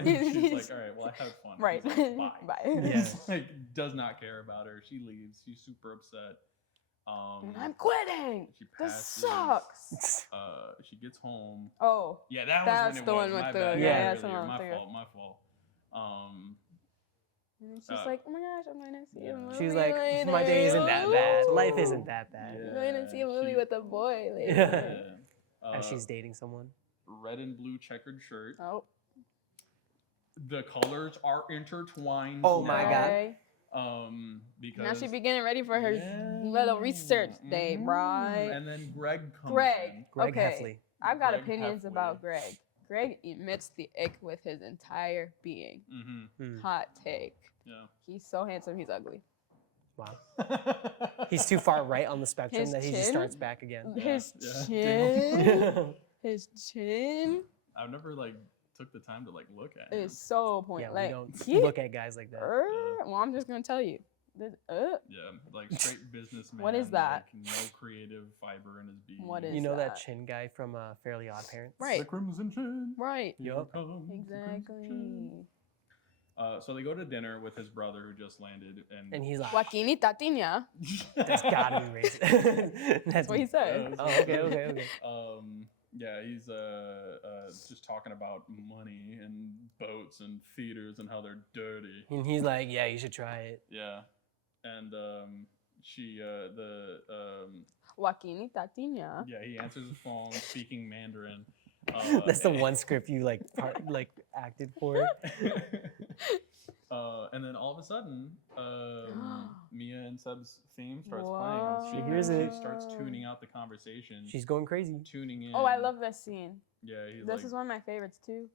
she's like, "All right, well, I had fun." Right. He's like, "Bye." Bye. Yeah. Like, does not care about her. She leaves. She's super upset. And I'm quitting. She This passes. sucks. She gets home. Oh. Yeah, that That's was when it the was. one with My the- bad. yeah, that's the Earlier. one My with the- fault. My fault. And she's like, oh my gosh, I'm going to see a movie She's like, later. my day isn't that bad. Life isn't that bad. I'm going to see a movie she- with a boy Yeah. later. As she's dating someone. Red and blue checkered shirt. Oh. The colors are intertwined. Oh my God. Okay. Because Now she be getting ready for her Yeah. little research day, Mhm. right? And then Greg comes Greg. in. Greg Okay. Heffley. I've got Greg opinions Heffley. about Greg. Greg emits the ick with his entire being. Mm-hmm. Hot take. Yeah. He's so handsome, he's ugly. Wow. He's too far right on the spectrum His that he just chin? starts back again. His yeah. chin. His chin I've never took the time to look at him. is so point. Yeah, we like don't he, look at guys like that. well, I'm just gonna tell you. This, Yeah, straight businessman. What is that? No creative fiber in his being. What is You know that that? chin guy from Fairly Odd Parents? Right. The Crimson Chin. right. Yup. Here comes the Crimson Exactly. Chin. So they go to dinner with his brother who just landed, And he's like, Joaquin Tatiana. that's gotta be racist. That's what he said. Oh, okay. Yeah, he's just talking about money and boats and theaters and how they're dirty. And he's like, yeah, you should try it. Yeah, and Joaquin Tatiana. yeah, he answers the phone speaking Mandarin. That's the one script you acted for. And then all of a sudden, Mia and Seb's theme starts Whoa. playing. She hears it. She starts tuning out the conversation. She's going crazy. tuning in. Oh, I love this scene. Yeah, he's This like, is one of my favorites too.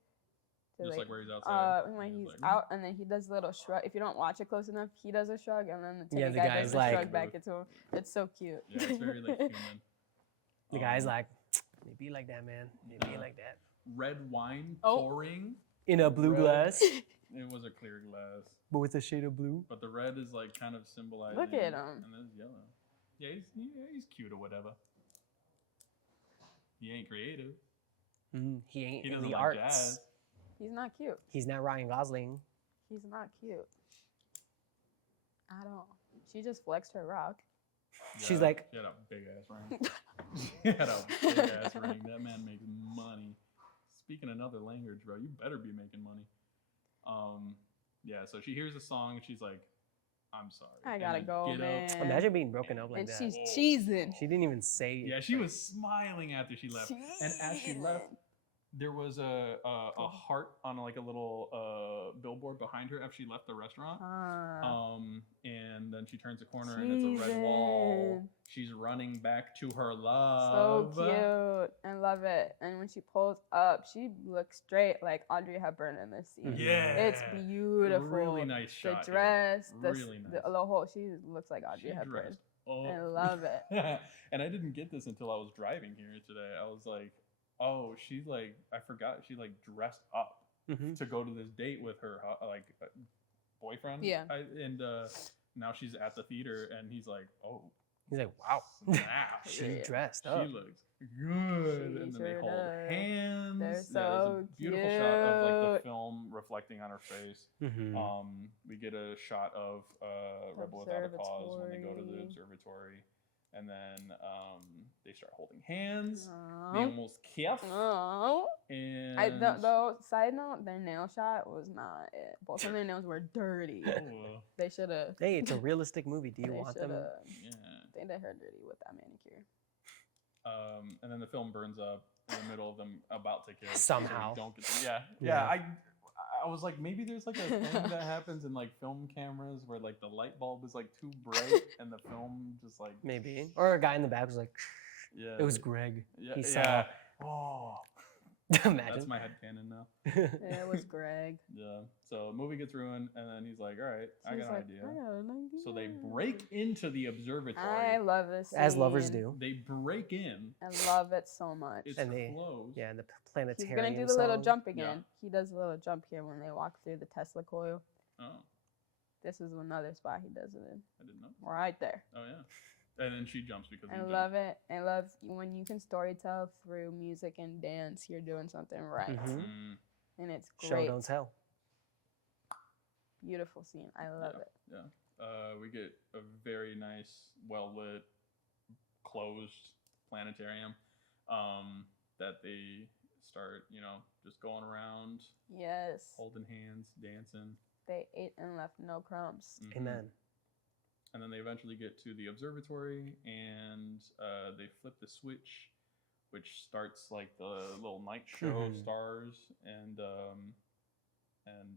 To, just like where he's outside. when He's he's like, out and then he does a little shrug. If you don't watch it close enough, he does a shrug and then the Yeah, Timmy the guy guy's does a like- shrug back into him. It's so cute. Yeah, it's very human. The guy's Um, like, maybe like that, man. Maybe like that. red wine Oh. pouring. In a blue Red. glass, It was a clear glass, but with a shade of blue. but the red is kind of symbolizing. Look at him. And then it's yellow. Yeah, he's cute or whatever. He ain't creative. He ain't He in doesn't the like arts. jazz. He's not cute. He's not Ryan Gosling. He's not cute. At all. She just flexed her rock. She's Yeah, like- she had a big ass ring. She had a big ass ring. That man makes money. Speaking another language, bro, you better be making money. Yeah. So she hears a song and she's like, "I'm sorry." I And gotta then go, get up. man. Imagine being broken up like And that. she's Whoa. cheesing. She didn't even say it. Yeah, she was smiling after she left. And as she left, there was a heart on a little billboard behind her after she left the restaurant. And then she turns the corner and it's a red wall. Cheesing. She's running back to her So love. cute. I love it. And when she pulls up, she looks straight like Audrey Hepburn in this scene. Yeah, It's beautiful. Really nice The shot. here. dress, Really nice. the whole, she looks like Audrey She Hepburn. dressed up. I love it. And I didn't get this until I was driving here today. I was like, oh, she's I forgot she dressed up Mhm. to go to this date with her boyfriend. Yeah. Now she's at the theater and he's like, oh, He's like, wow. snap. She Yeah. dressed She up. looks good. She And then they sure hold does. hands. They're There's so a beautiful shot of the cute. film reflecting reflecting on her face. Mhm. We get a shot of Rebel Without a Cause when they go to the Observatory. observatory, and then they start holding hands. They Oh. almost kiss, Oh. and Though, side note, their nail shot was not it. Both of their nails were dirty. oh, They should have. Hey, it's a realistic movie. Do you They want should them? have. yeah. They did her dirty with that manicure. And then the film burns up in the middle of them about to kiss. Somehow. So don't get yeah. Yeah. I was like, maybe there's like a thing that happens in like film cameras where like the light bulb is like too bright and the film just like Maybe. Or a guy in the back was like, yeah. it was Greg. Yeah. He saw. Yeah. Oh, Imagine. that's my headcanon now. Yeah, it was Greg. Yeah. So the movie gets ruined, and then he's like, all right, I She's got an like, idea. I got an idea. So they break into the observatory. I love this. As lovers scene. do. They break in. I love it so much. It's And they- closed. Yeah, and the He's planetarium. gonna do the little song. jump again. He does a little jump here when they walk through the Tesla coil. Oh, This is another spot he does it in. I didn't know. Right there. Oh yeah. And then she jumps because I love it. I love when you can storytell through music and dance. You're doing something right, Mhm. and it's Show great. don't tell. Beautiful scene. I love it. Yeah. We get a very nice, well lit, closed planetarium. That they start, just going around, Yes. holding hands, dancing. They ate and left no crumbs. Mhm. Amen. And then they eventually get to the observatory, and they flip the switch, which starts like the little night show of Mhm. stars, and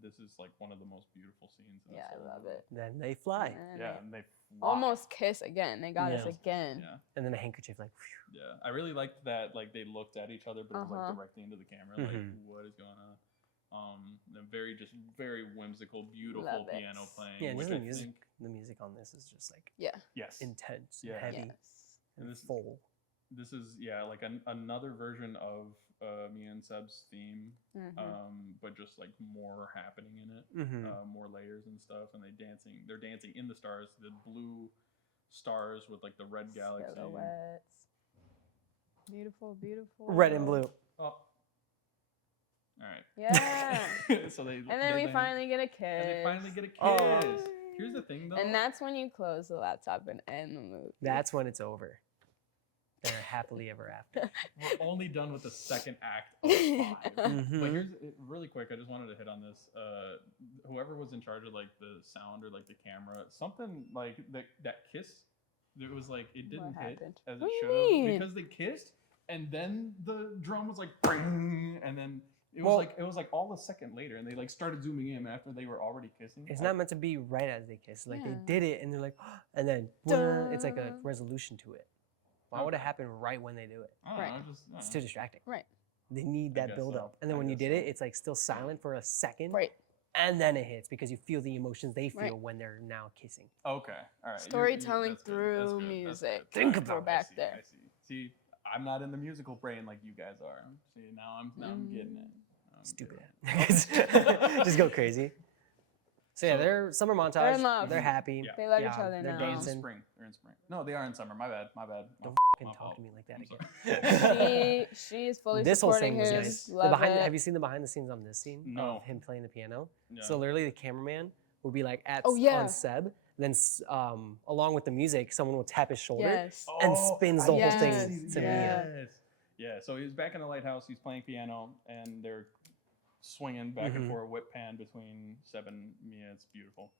this is like one of the most beautiful scenes. In Yeah, I this whole love movie. it. Then they fly. And Yeah, they and they fly. almost kiss again. They got us Yeah. again. Yeah, And then a handkerchief, like, whew. yeah. I really liked that. Like they looked at each other, but it was like Uh-huh. directly into the camera. Like, Mhm. what is going on? And very whimsical, beautiful Love it. piano playing. Yeah, and which just the I music. think- The music on this is just like Yeah. yes. intense, Yeah. and heavy, Yes. and And this- full. This is like another version of me and Seb's theme, Mhm. but just like more happening in it, Mm-hmm. more layers and stuff, and they're dancing in the stars, the blue stars with like the red galaxy. Silhouettes. Beautiful, beautiful. Red and blue. Oh, all right. Yeah. So they And then we finally get a kiss. and they finally get a kiss. Oh. Here's the thing, though. And that's when you close the laptop and end the movie. That's when it's over. They're happily ever after. we're only done with the second act of 5. But Mhm. here's really quick. I just wanted to hit on this. Whoever was in charge of like the sound or like the camera, something like that kiss. It was like it didn't hit happened? as What it do should you have mean? because they kissed, and then the drum was like, "Bring," and then it was like all a second later, and they like started zooming in after they were already kissing. It's not meant to be right as they kiss. Like they Yeah. did it, and they're like, and then it's like a resolution to it. Why would it Okay. happen right when they do it? I don't Right. know, just, I It's don't too know. distracting. Right. They need I that guess build so. up, and then I when you guess did it, so. it's like still silent for a second, Right. and then it hits because you feel the emotions they feel Right. when they're now kissing. Okay, all right. Storytelling that's good, through that's good, that's music. good. Think All right, about We're back I see, there. I see. See, I'm not in the musical brain like you guys are. See, now I'm getting it. I'm Stupid. getting it. Just go crazy. So yeah, So- they're summer montage. in love. They're happy. Yeah. They love each Yeah, other they're now. They're in dancing. spring. They're in spring. No, they are in summer. My bad. Don't My fucking talk fault. to me like that I'm again. sorry. She is fully This whole supporting thing was him. nice. The Love it. have you seen the behind the scenes on this scene No. of him playing the piano? Yeah. So literally, the cameraman would be like Oh, yeah. on Seb, then along with the music, someone will tap his shoulder. Yes. and spins the whole thing to Mia. Yes. Yeah. So he's back in the lighthouse. He's playing piano, and they're swinging back and Mhm. forth, whip pan between Seb and Mia. It's beautiful.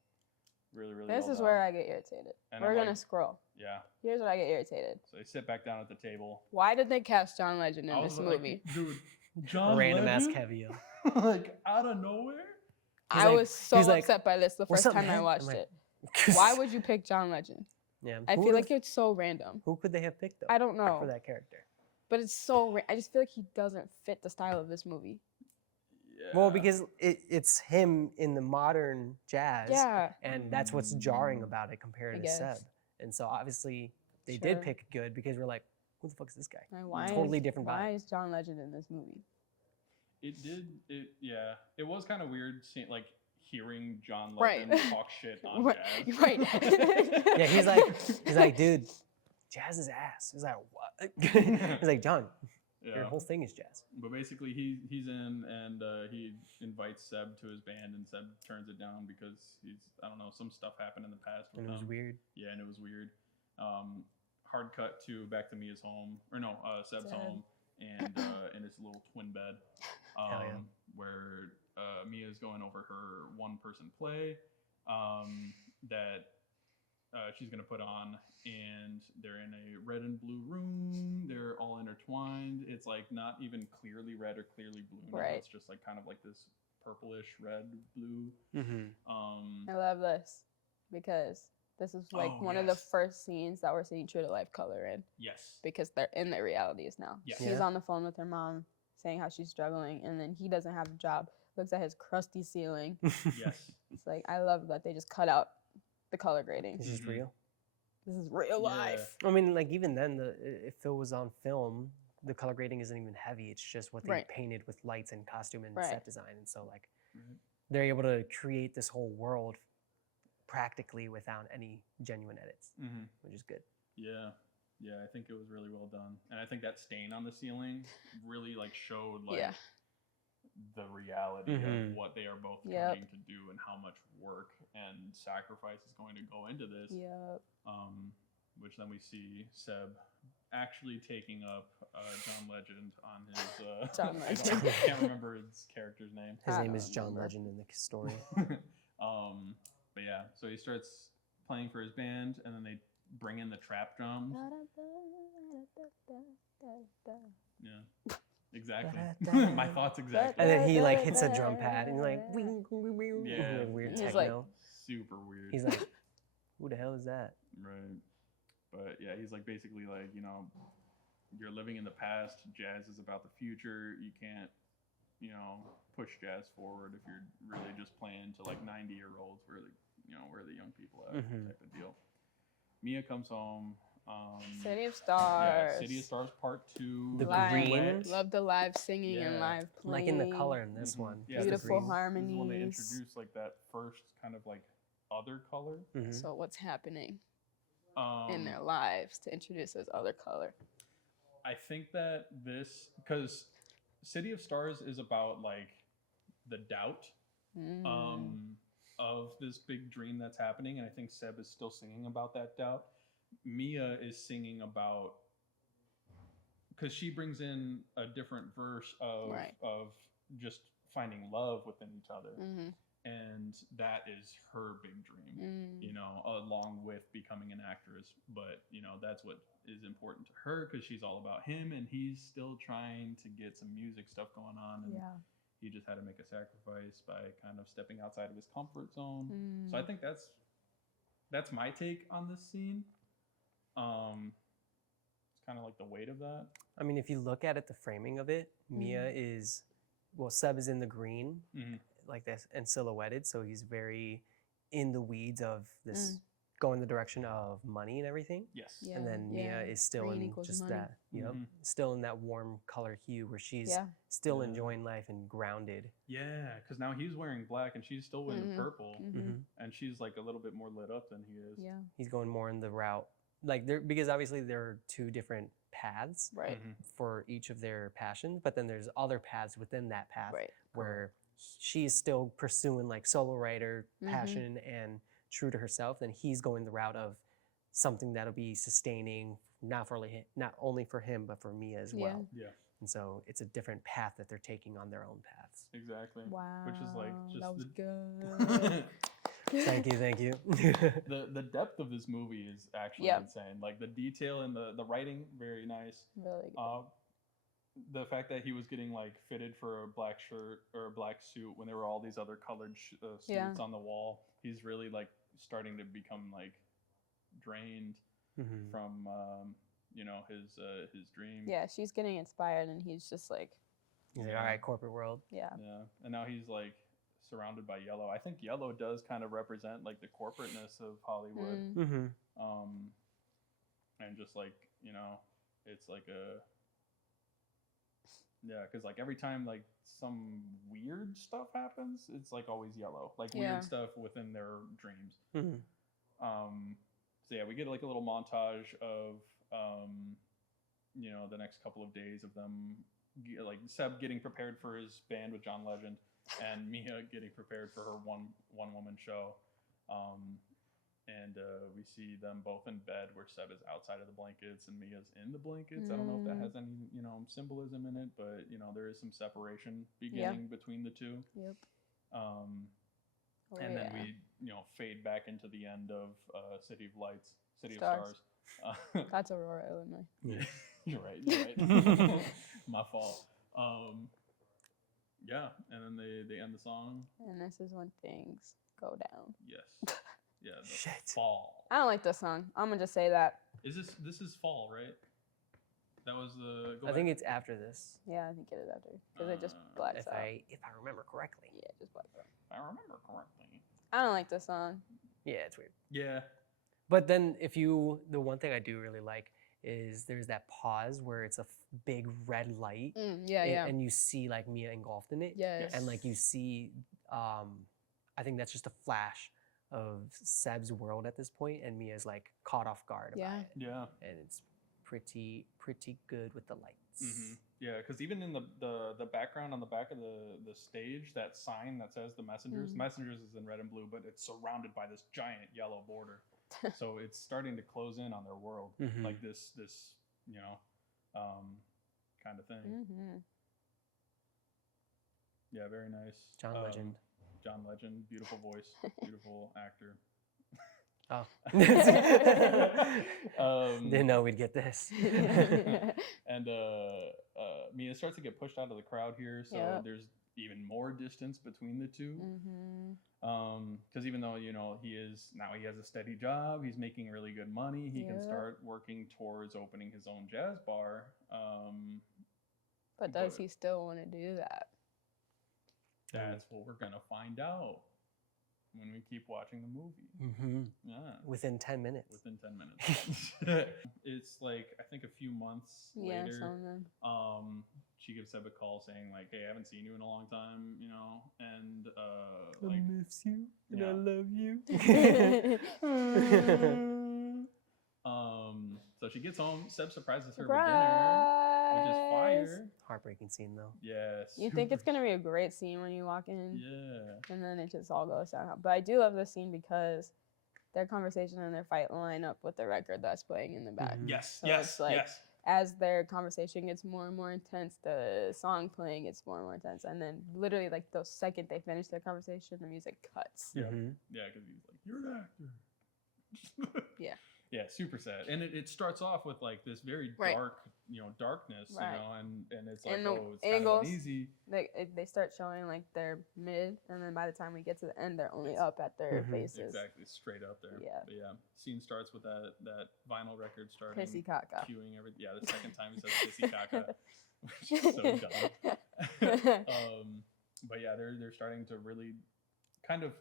Really, really. This well is done. where I get irritated. And We're I'm gonna like- scroll. Yeah. Here's what I get irritated. So they sit back down at the table. Why did they cast John Legend in I this was like, movie? dude, John Random ass Legend? cameo. Like out of nowhere. He's I like- was so he's like, upset by this the "What's first up, time I man?" watched I'm like, it. Why would you pick John Legend? Yeah. I who feel would've- like it's so random. who could they have picked though? I don't know, for that character. but it's so. I just feel like he doesn't fit the style of this movie. Yeah. Well, because it's him in the modern jazz, Yeah. and that's what's jarring about it compared I to guess. Seb. And so obviously they Sure. did pick good because we're like, who the fuck is this guy? Like, why Totally is, different Why vibe. is John Legend in this movie? It did. Yeah. It was kind of weird seeing like hearing John Right. Legend talk shit on Right, jazz. right. Yeah, he's like, dude, jazz is ass. He's like, what? He's like, John, Your whole thing is jazz. But basically, he's in, and he invites Seb to his band, and Seb turns it down because I don't know, some stuff happened in the past with And it was him. weird. Yeah, and it was weird. Hard cut to back to Mia's home, or no, Seb's Seb. home, and in his little twin bed, Hell yeah. where Mia's going over her one-person play that she's gonna put on, and they're in a red and blue room. They're all intertwined. It's like not even clearly red or clearly blue. Right. It's just like kind of like this purplish red blue. Mm-hmm. I love this because this is like Oh, one of the yes. first scenes that we're seeing true to life color in, Yes. because they're in their realities now. Yes. She's Yeah. on the phone with her mom saying how she's struggling, and then he doesn't have a job, looks at his crusty ceiling. Yes. It's like, I love that they just cut out the color grading. It's just Mhm. real. This is real Yeah. life. I mean, like even then, if it was on film, the color grading isn't even heavy. It's just what they Right. painted with lights and costume and Right. set design. And so like Right. they're able to create this whole world practically without any genuine edits, Mm-hmm. which is good. Yeah. Yeah, I think it was really well done. And I think that stain on the ceiling really like showed like Yeah. the reality Mhm. of what they are both Yep. trying to do and how much work and sacrifice is going to go into this. Yep. Which then we see Seb actually taking up John Legend on his John I Legend. can't remember his character's name. His I name don't is John remember. Legend in the story. But yeah, so he starts playing for his band, and then they bring in the trap drums. Yeah, exactly. My thoughts exactly. And then he like hits a drum pad and like wing, wing, wing, Yeah. like weird He's techno. like- Super weird. He's like, who the hell is that? Right. But yeah, he's like basically like, you know, you're living in the past. Jazz is about the future. You can't, you know, push jazz forward if you're really just playing to like 90-year-olds where the, you know, where the young people at Mhm. type of deal. Mia comes home. City of Stars. Yeah, City of Stars Part 2. The Live. green. Love the live singing and Yeah. live playing. Like in the color in this Mhm. one. Yeah, just the Beautiful green. harmonies. This is when they introduce like that first kind of like other color. Mhm. So what's happening in Um, their lives to introduce this other color? I think that this, because City of Stars is about like the doubt of this big dream that's happening, and I think Seb is still singing about that doubt. Mia is singing about, because she brings in a different verse of Right. of just finding love within each other, Mm-hmm. and that is her big dream. You know, along with becoming an actress, but you know that's what is important to her because she's all about him, and he's still trying to get some music stuff going on, and Yeah. he just had to make a sacrifice by kind of stepping outside of his comfort zone. So I think that's my take on this scene. It's kind of like the weight of that. I mean, if you look at it, the framing of it, Mia is, well, Seb is in the green, like this, and silhouetted, so he's very in the weeds of this, going the direction of money and everything. Yes. Yeah. And then Mia is still Green in equals just money. that, Mhm. still in that warm color hue where she's Yeah. still Yeah. enjoying life and grounded. Yeah, because now he's wearing black and she's still wearing purple, Mm-hmm. and she's like a little bit more lit up than he is. Yeah. He's going more in the route, like there, because obviously there are two different paths Right. Mhm. for each of their passions, but then there's other paths within that path Right. where she's still pursuing like solo writer Mhm. passion and true to herself. Then he's going the route of something that'll be sustaining, not only for him but for Mia as well. Yeah, And so it's a different path that they're taking on their own paths. exactly. Wow. Which is like just that was the, good. Thank you. the depth of this movie is actually Yep. insane. Like the detail and the writing, very nice. Really good. The fact that he was getting like fitted for a black shirt or a black suit when there were all these other colored suits Yeah. on the wall, he's really like starting to become like drained Mhm. from you know his dream. Yeah, she's getting inspired, and he's just like, He's like, all right, corporate world. yeah. Yeah, and now he's like surrounded by yellow. I think yellow does kind of represent like the corporateness of Hollywood. Mm-hmm. And just like, you know, it's like because like every time like some weird stuff happens, it's like always yellow, like Yeah. weird stuff within their dreams. Mm-hmm. So yeah, we get like a little montage of the next couple of days of them, like Seb getting prepared for his band with John Legend, and Mia getting prepared for her one woman show. And we see them both in bed where Seb is outside of the blankets and Mia's in the blankets. I don't know if that has any, symbolism in it, but there is some separation beginning between the two. Yep. And then we, fade back into the end of City of Lights, City of Stars. That's Aurora, Illinois. Yeah. You're right. My fault. Yeah, and then they end the song. And this is when things go down. Yes. Yeah. Shit. Fall. I don't like this song. I'm gonna just say that. This is fall, right? That was the. I think it's after this, Yeah, I think it is after because it just blacks if out. I remember correctly. Yeah, it just blacks out. I remember correctly. I don't like this song. Yeah, it's weird. Yeah. But then the one thing I do really like is there's that pause where it's a big red light. Yeah. And you see like Mia engulfed in it. Yes. And like you see, I think that's just a flash of Seb's world at this point, and Mia's like caught off guard by it. Yeah. And it's pretty good with the lights. Mm-hmm. Yeah, because even in the background on the back of the stage, that sign that says the Messengers, Messengers is in red and blue, but it's surrounded by this giant yellow border. So it's starting to close in on their world, like this kind of thing. Mm-hmm. Yeah, very nice. John Legend. John Legend, beautiful voice, beautiful actor. Oh. Um, Didn't know we'd get this. And Mia starts to get pushed out of the crowd here, so there's even more distance between the two. Because even though he has a steady job, he's making really good money, he can start working towards opening his own jazz bar. But does he still want to do that? That's what we're gonna find out when we keep watching the movie. Yeah. Within 10 minutes. Within 10 minutes. It's like, I think a few months later, she gives Seb a call saying like, hey, I haven't seen you in a long time, and I miss you and I love you. So she gets home, Seb surprises her with dinner, which is fire. Heartbreaking scene though. Yes. You think it's gonna be a great scene when you walk in. Yeah. And then it just all goes downhill. But I do love this scene because their conversation and their fight line up with the record that's playing in the back. Yes, So yes, it's like, yes. as their conversation gets more and more intense, the song playing gets more and more intense. And then literally like the second they finish their conversation, the music cuts. Yeah, yeah, because he's like, you're an actor. Yeah. Yeah, super sad. And it starts off with like this very dark, darkness, and it's like, And the it's angles, kind of uneasy. They start showing like their mid, and then by the time we get to the end, they're only up at their faces. Exactly, straight up there. Yeah. But yeah, scene starts with that vinyl record starting. Pissy caca. Cueing everything. Yeah, the second time he says pissy caca, which is so dumb. But yeah, they're starting to really kind of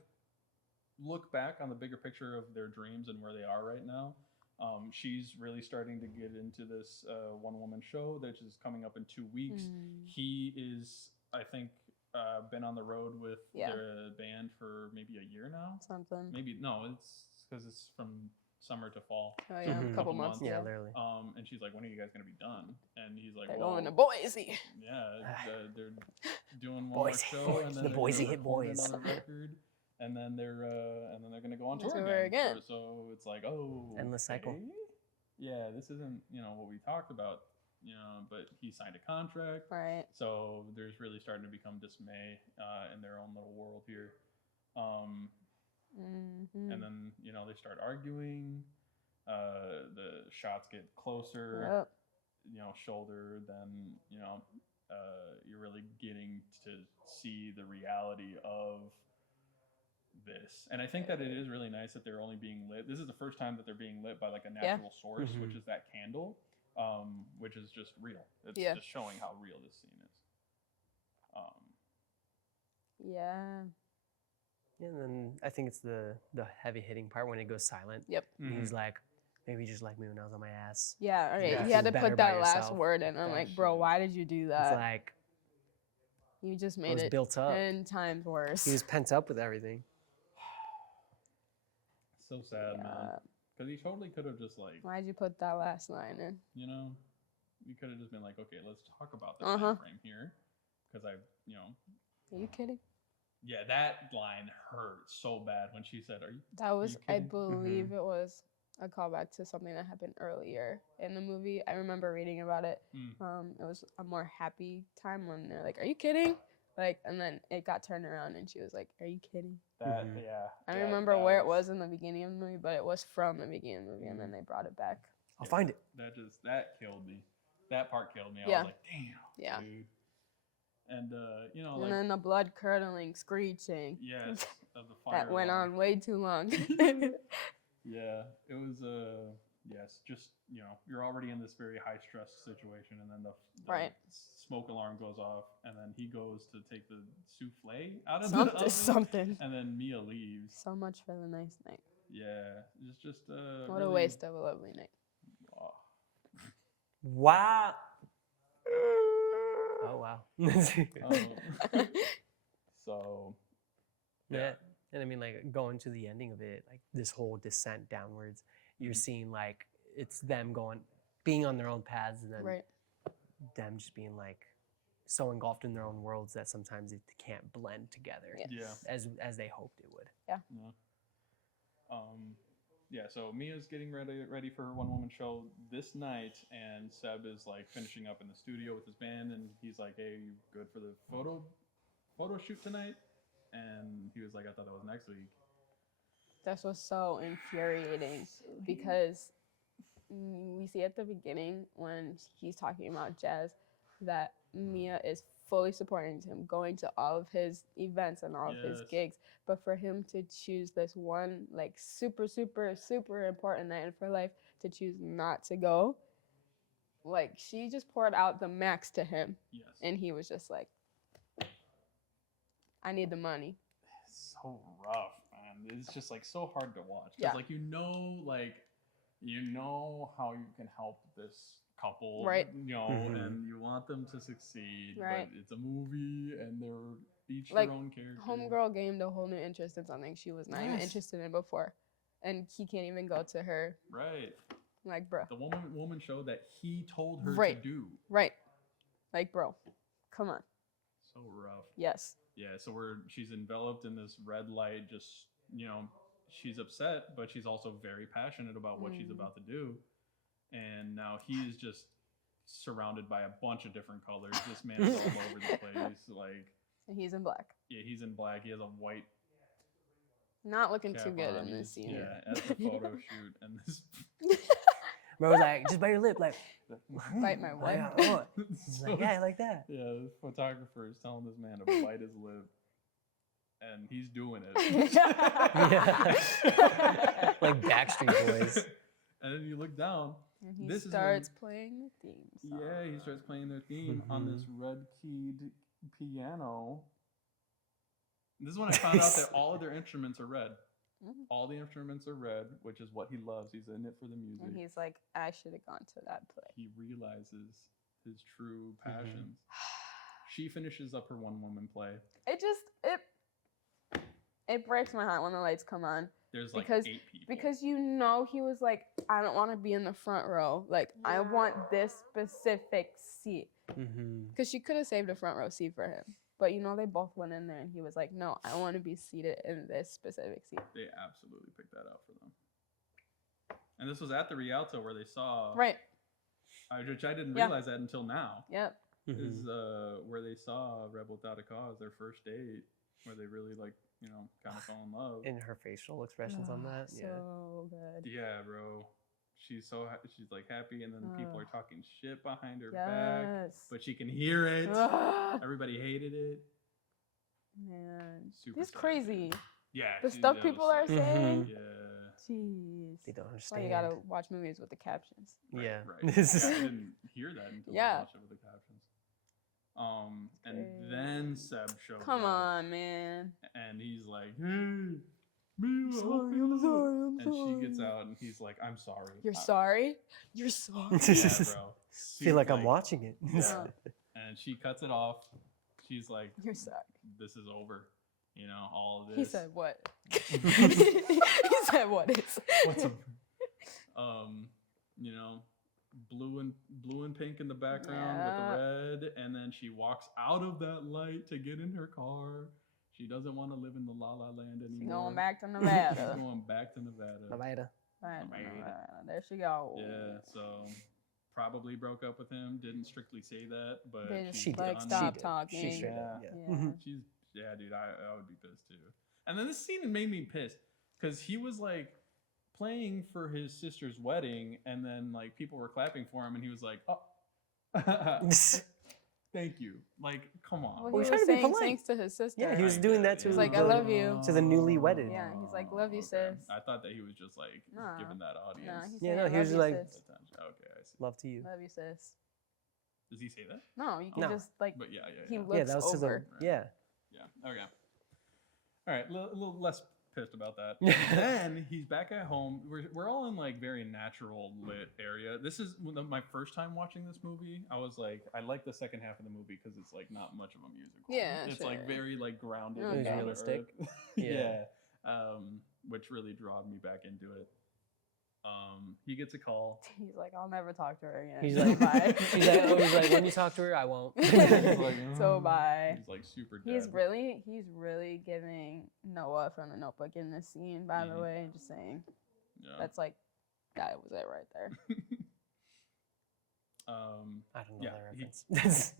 look back on the bigger picture of their dreams and where they are right now. She's really starting to get into this one-woman show that is coming up in 2 weeks. He is, I think, been on the road with their band for maybe a year now. Something. Maybe, no, it's because it's from summer to fall. Oh yeah, a couple months. Yeah, literally. And she's like, when are you guys going to be done? And he's like, They're going to Boise. Yeah, they're doing one more show. And then the Boise hit boys. Another record. And then they're going to go on tour again. So it's like, oh, endless cycle. Yeah, this isn't what we talked about. But he signed a contract. Right. So there's really starting to become dismay in their own little world here. And then they start arguing. The shots get closer. Yep. Shoulder. Then you're really getting to see the reality of this. And I think that it is really nice that they're only being lit. This is the first time that they're being lit by like a natural source, which is that candle, which is just real. It's just showing how real this scene is. Yeah. And then I think it's the heavy hitting part when it goes silent. Yep. And he's like, maybe just like me when I was on my ass. Yeah, all right. Yeah, He had to better put by that last yourself. word in. I'm like, bro, why did you do that? It's like You just it made was it built up. 10 times worse. He was pent up with everything. So sad, man. Because he totally could have just like, Why'd you put that last line in? you could have just been like, okay, let's talk about the Uh-huh. time frame here, because Are you kidding? yeah, that line hurt so bad when she said, That was, you I kidding?" believe it was a callback to something that happened earlier in the movie. I remember reading about it. It was a more happy time when they're like, "Are you kidding?" Like, and then it got turned around, and she was like, "Are you kidding?" That Mhm. yeah. I that- remember that where it was in the beginning of the movie, but it was from the beginning of the movie, and then they brought it back. I'll find it. That killed me. That part killed me. I Yeah. was like, damn, Yeah. dude. And And like, then the blood curdling screeching yes, of the fire that went alarm. on way too long. Yeah, it was yes, just you're already in this very high stress situation, and then the Right. smoke alarm goes off, and then he goes to take the souffle out of the Something, oven, something. and then Mia leaves. So much for the nice night. Yeah, it's just What really, a waste of a lovely night. oh, Wow. Oh wow. so Yeah. And I mean, like, going to the ending of it, like this whole descent downwards, you're seeing like it's them being on their own paths, and then Right. them just being like so engulfed in their own worlds that sometimes it can't blend together yeah. as they hoped it would. Yeah. Yeah, so Mia's getting ready for her one woman show this night, and Seb is like finishing up in the studio with his band, and he's like, "Hey, you good for the photo shoot tonight?" And he was like, "I thought that was next week." This was so infuriating because we see at the beginning when he's talking about Jazz that Mia is fully supporting him, going to all of his events and all of his Yes. gigs. But for him to choose this one, like, super, super, super important night in her life to choose not to go, like, she just poured out the max to him. Yes. And he was just like, I need the money. It's so rough, man. It's just like so hard to watch. Yeah. Because like how you can help this couple, Right. Mhm. and you want them to succeed, Right. but it's a movie and they're each Like, their own character. Homegirl gained a whole new interest in something she was not even Yes. interested in before. And he can't even go to her. Right. Like, bro. The woman show that he told her Right. to do. Right. Like, bro. Come on. So rough. Yes. Yeah, so she's enveloped in this red light, just she's upset, but she's also very passionate about what she's about to do. And now he's just surrounded by a bunch of different colors. This man is all over the place. Like, And he's in black. yeah, he's in black. He has a white Not looking cap too good on. in this He's- scene. Yeah, at the photo shoot, and this. Bro was like, just bite your lip, like Bite my what? Yeah, what? He's like, yeah, I like that. Yeah, the photographer is telling this man to bite his lip, and he's doing it. Like Backstreet Boys. And then you look down. And he This is starts playing the theme song. Yeah, he starts playing their theme on this red keyed piano. This is when I found out that all of their instruments are red. Mhm. All the instruments are red, which is what he loves. He's in it for the music. And he's like, I should have gone to that play. He realizes his true passions. She finishes up her one woman play. It breaks my heart when the lights come on. There's like Because- 8 people. Because he was like, I don't want to be in the front row. Like, I want this specific seat. Mm-hmm. Because she could have saved a front row seat for him. But they both went in there and he was like, no, I want to be seated in this specific seat. They absolutely picked that out for them. And this was at the Rialto where they saw, Right. which I didn't Yeah. realize that until now. Yep. Is where they saw Rebel Without a Cause, their first date, where they really kind of fell in love. And her facial expressions on that. Yeah. So good. Yeah, bro. She's she's like happy, and then people are talking shit behind her back, Yes. but she can hear it. Ugh. Everybody hated it. Man. Super It's sad, crazy. dude. Yeah. The she's stuff just people are like- saying. Yeah. Jeez. They don't That's why understand. you gotta watch movies with the captions. Right, Yeah. Right. This Yeah, I is- didn't hear that until I Yeah. watched it with the captions. And then Seb shows Come up, on, man. and he's like, "Hey, Mia, help me out." And she gets out, and he's like, "I'm sorry." You're sorry? You're sorry? Yeah, bro. Feel like I'm watching it. Yeah. And she cuts it off. She's like, You're sorry. "This is over." All of this. He said what? He said what is? What's a, you know, blue and pink in the background with the red, and then she walks out of that light to get in her car. She doesn't want to live in the La La Land anymore. She's going back to She's Nevada. going back to Nevada. Nevada. There she goes. Yeah, so probably broke up with him. Didn't strictly say that, but They just she did. like She stop did. talking. She straight Yeah. up. Yeah. Yeah. She's dude. I would be pissed too. And then this scene made me pissed because he was like playing for his sister's wedding, and then like people were clapping for him, and he was like, "Oh, thank you." Like, come on. Well, Well, he he's was trying to be saying polite. thanks to his sister. Yeah, he was I doing get that to it, He's like, the, "I love you." to the newly wedded. Yeah, he's like, "Love you, Okay. sis." I thought that he was just like Nah. giving that Nah, audience he's Yeah, saying, no, "I he love was you, like- sis." attention. Okay, I see. Love to you. Love you, sis. Does he say that? No, you can No. just like But yeah. he Yeah. looks Yeah, that was to the over. yeah. Yeah. Okay. All right. A little less pissed about that. Then he's back at home. We're all in like very natural lit area. This is my first time watching this movie. I was like, I like the second half of the movie because it's like not much of a musical. Yeah, It's like sure. very like grounded It and was down to realistic. earth. Yeah. Which really drawed me back into it. He gets a call. He's like, "I'll never talk to her again." He's So like, bye. he's like, when you talk to her, I won't. He's like, So bye. He's like super dead. He's really giving Noah from the Notebook in this scene. By the way, just saying, Yeah. that's like, that was it right there. I don't know Yeah, that he- reference.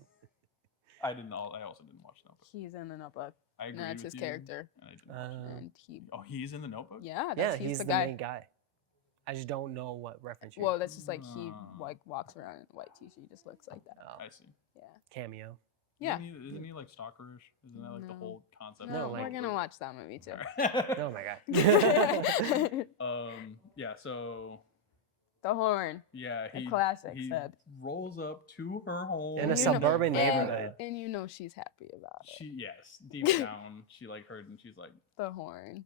I also didn't watch Notebook. He's in the Notebook. I agree And that's with his you, character. and I didn't watch it. And he, Oh, he's in the Notebook. yeah, yeah, that's, he's the the guy. main guy. I just don't know what reference you're. Well, that's just like he Ah. like walks around in a white t-shirt. He just looks like that. Oh, I see. Yeah. cameo. Yeah. Isn't he like stalkerish? Isn't that like the No. whole concept? No, No, of like- we're gonna watch that movie too. Oh my god. Yeah. So The horn. yeah, A he classic he set. rolls up to her home In a You know- suburban and- neighborhood. And you know she's happy about it. Yes, deep down, she like heard, and she's like, The horn.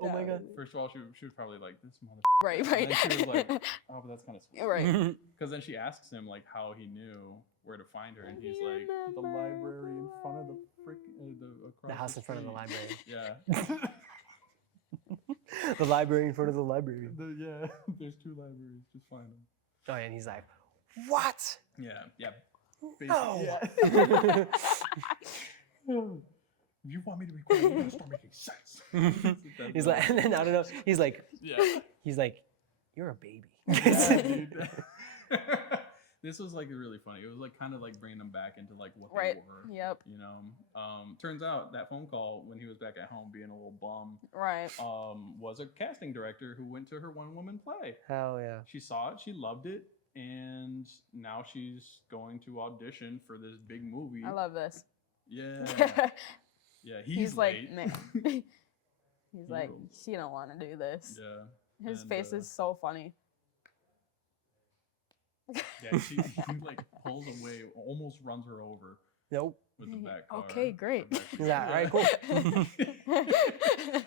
Oh my god. first of all, she was probably like, this mother. Right, And right. then she was like, oh, but that's kind of sweet. right. Because then she asks him like how he knew where to find her, and he's You like, the remember library in front of the across The house in front of the street." library. Yeah. The library in front of the library. Yeah. There's two libraries. Just find them. Oh, and he's like, what? Yeah. Yeah. No. Yeah. If you want me to be quiet, you gotta start making sense. He's like, and then I don't know. He's like, yeah. you're a baby. Yeah, dude. This was like really funny. It was like kind of like bringing them back into like what Right. they were. Yep. You know, turns out that phone call when he was back at home being a little bum, Right. was a casting director who went to her one-woman play. Hell yeah. She saw it, she loved it, and now she's going to audition for this big movie. I love this. Yeah, yeah. He's like, late. man. He's like, Hero. she don't want to do this. Yeah, His and, face is so funny. yeah. He like pulls away, almost runs her over Nope. with the back car. Okay, great. the back He's like, all right, cool.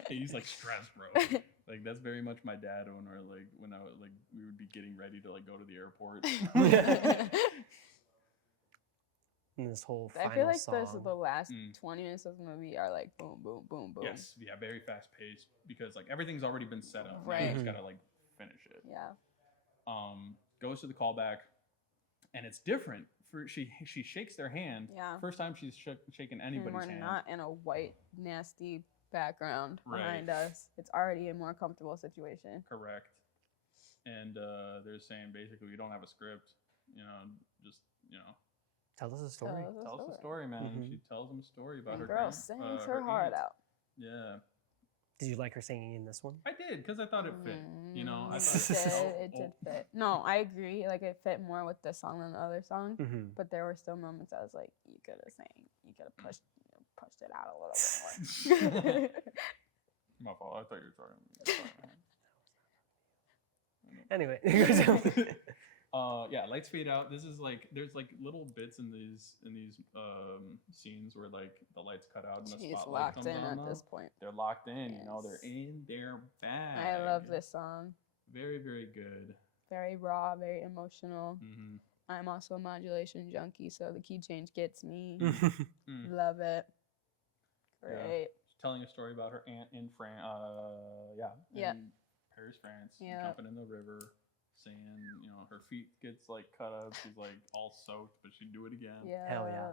He's like stressed, bro. Like that's very much my dad when when I was like we would be getting ready to like go to the airport. And this whole I final feel like song. the last Mm. 20 minutes of the movie are like boom, boom, boom, boom. Yes, yeah, very fast paced because like everything's already been set up. Now Right. you just Mhm. gotta like finish it. Yeah. Goes to the callback, and it's different. She shakes their hand. Yeah. First time she's shaken And anybody's we're hand. not in a white, nasty background Right. behind us. It's already a more comfortable situation. Correct. And they're saying basically we don't have a script. You know, just Tell us a story. Tell us a tell us a story. story, man. Mhm. She tells them a story about And her girl grand- sings her heart aunt. out. Yeah, Did you like her singing in this one? I did because I thought it fit. You know, I It thought did. It did fit. No, I agree. Like it fit more with the song than the other song. Mm-hmm. But there were still moments I was like, you could have sang, you could have pushed it out a little bit more. My fault. I thought you were talking. Anyway. Yeah, lights fade out. This is like there's like little bits in these scenes where like the lights cut out and the She's spotlight locked comes in on at now. this point. They're locked in. You know, they're Yes. in their bag. I love this song. Very very good. Very raw, very emotional. Mm-hmm. I'm also a modulation junkie, so the key change gets me. Mm. Love it. Yeah. Great. She's telling a story about her aunt in France. Yeah. in Paris, France. Yeah. Jumping in the river, saying, her feet gets like cut up. She's like all soaked, but she'd do it again. Yeah. Hell yeah.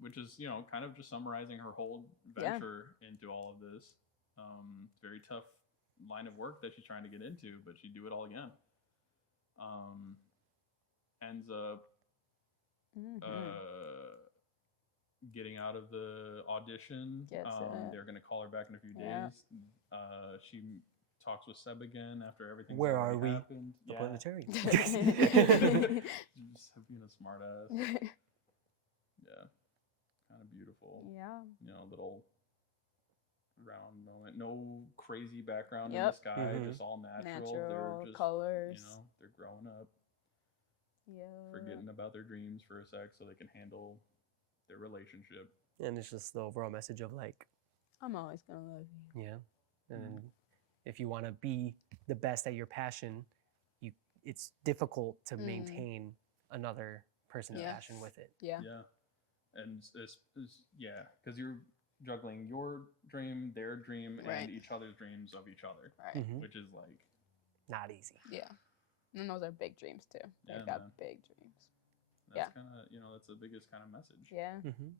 Which is, kind of just summarizing her whole Yeah. venture into all of this. Very tough line of work that she's trying to get into, but she'd do it all again. Ends up getting out of the audition. Gets it. They're going to call her back in a few Yeah. days. She talks with Seb again after everything. Where are we? Happened. Up Yeah. on the cherry. Just being a smart ass. Yeah. Kind of beautiful. Yeah. Little round moment. No crazy background in Yep. the sky, Mhm. just all natural. Natural They're just, colors. they're growing up, Yeah. forgetting about their dreams for a sec so they can handle their relationship. And it's just the overall message of like, I'm always gonna love you. yeah. And then if you want to be the best at your passion, it's difficult to maintain another person's Yeah. passion with it. Yeah. Yeah. And because you're juggling your dream, their dream, Right. and each other's dreams of each other, Right. Mhm. which is like, Not easy. Yeah. And those are big dreams too. They Yeah, got man. big dreams. that's kind of, that's the biggest kind of message. Yeah. Mm-hmm.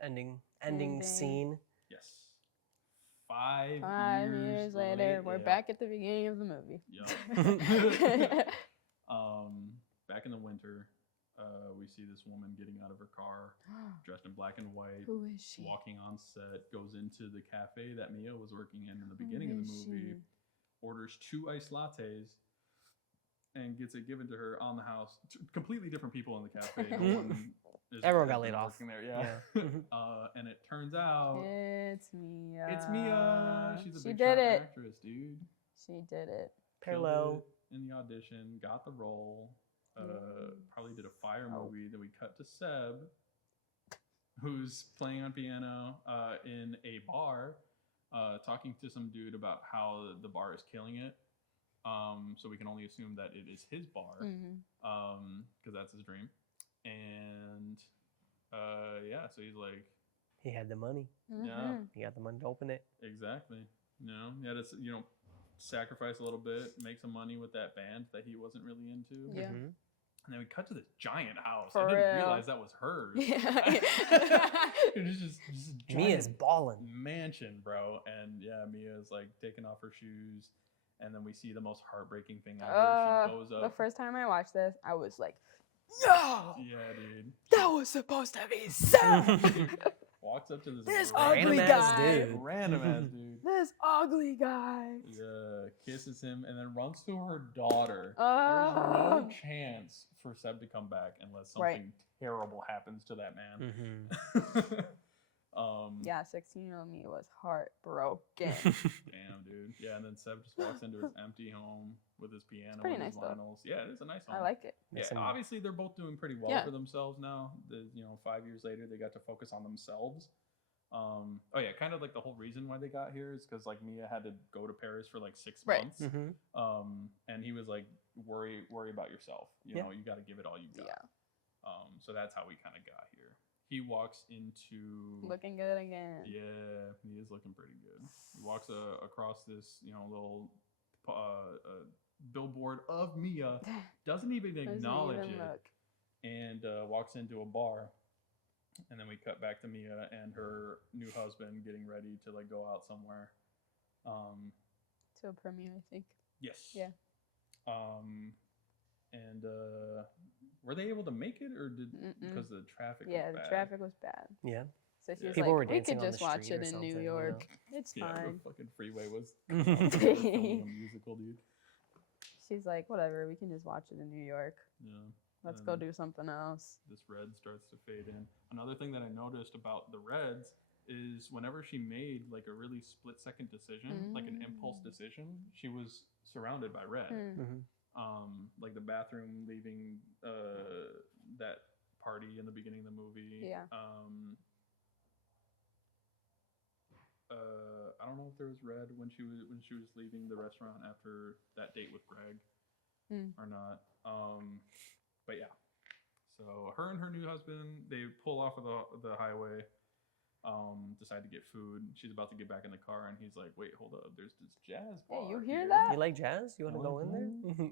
Ending Ending. scene. Yes. 5 5 years later, we're yeah. back at the beginning of the movie. Yup. Back in the winter, we see this woman getting out of her car, dressed in black and white, Who is she? walking on set, goes into the cafe that Mia was working in the beginning of the movie, orders 2 iced lattes, and gets it given to her on the house. Completely different people in the cafe. No one Everyone has got been laid off. working there. Yeah. And it turns out It's Mia. it's Mia. She's a She big did shot it. actress, dude. She did it. Killed Parallel. it in the audition, got the role. Probably did a fire movie. Then we cut to Seb, who's playing on piano in a bar, talking to some dude about how the bar is killing it. So we can only assume that it is his bar, because that's his dream. And so he's like, He had the money. yeah, He got the money to open it. exactly. He had to, sacrifice a little bit, make some money with that band that he wasn't really into. Yeah. Mhm. And then we cut to this giant house. For I didn't real. realize that was hers. Yeah. It was just a Mia's giant balling. mansion, bro. And yeah, Mia's like taking off her shoes. And then we see the most heartbreaking thing ever. She goes up. The first time I watched this, I was like, no! Yeah, dude. That was supposed to be Sam! Walks up to This random ugly ass guy. dude. Random ass dude. This ugly guy. Yeah, kisses him and then runs to her daughter. There's Oh. no chance for Seb to come back unless something Right. terrible happens to that man. Mhm. Yeah, 16-year-old me was heartbroken. Damn, dude. Yeah, and then Seb just walks into his empty home with his piano pretty and his nice, though. vinyls. Yeah, it is a nice home. I like it. Yeah, Listen, obviously they're both doing pretty well Yeah. for themselves now. 5 years later, they got to focus on themselves. Kind of like the whole reason why they got here is because like Mia had to go to Paris for like 6 Right. months. Mhm. And he was like, worry about yourself. You Yeah. know, you got to give it all you got. Yeah. So that's how we kind of got here. He walks into Looking good again. yeah, he is looking pretty good. He walks across this, little billboard of Mia, doesn't even Doesn't acknowledge even it, look. and walks into a bar. And then we cut back to Mia and her new husband getting ready to like go out somewhere. To a premiere, I think. Yes. Yeah. And were they able to make it, or did Mm-mm. because the traffic? Yeah, was the bad? traffic was bad. Yeah. So she's People were like, we dancing could on the just watch street it or in New something, you know? York. It's Yeah, fine. the fucking freeway was a musical, dude. She's like, whatever, we can just watch it in New York. Yeah. Let's go And do something else. This red starts to fade in. Another thing that I noticed about the Reds is whenever she made like a really split-second decision, like an impulse decision, she was surrounded by red. Mhm. Like the bathroom leaving that party in the beginning of the movie. Yeah. I don't know if there was red when she was leaving the restaurant after that date with Greg or not. But yeah. So her and her new husband, they pull off of the highway, decide to get food. She's about to get back in the car, and he's like, "Wait, hold up. There's this jazz bar. Hey, you hear here." that? You like jazz? You want to go in there?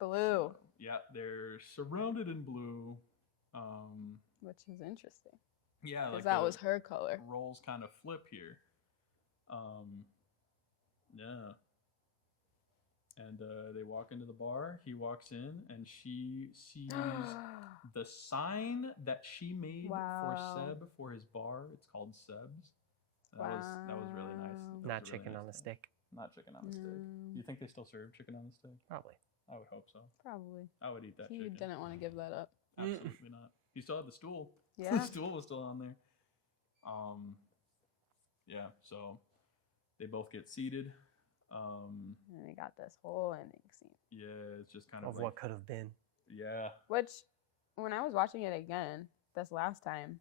Blue, Yeah, they're surrounded in blue. which is interesting Yeah, because like that the was her color. roles kind of flip here. Yeah. And they walk into the bar. He walks in, and she sees the sign that she made for Wow. Seb for his bar. It's called Seb's. That was really nice. Wow. That was Not a really chicken nice on a thing. stick. Not chicken on a stick. No, You think they still serve chicken on the stick? Probably. I would hope so. probably. I would eat that He chicken. didn't want to give that up. Absolutely not. He still had the stool. Yeah. The stool was still on there. Yeah. So they both get seated. And we got this whole ending scene. Yeah, it's just kind of Of like, what could have been. yeah. Which, when I was watching it again this last time,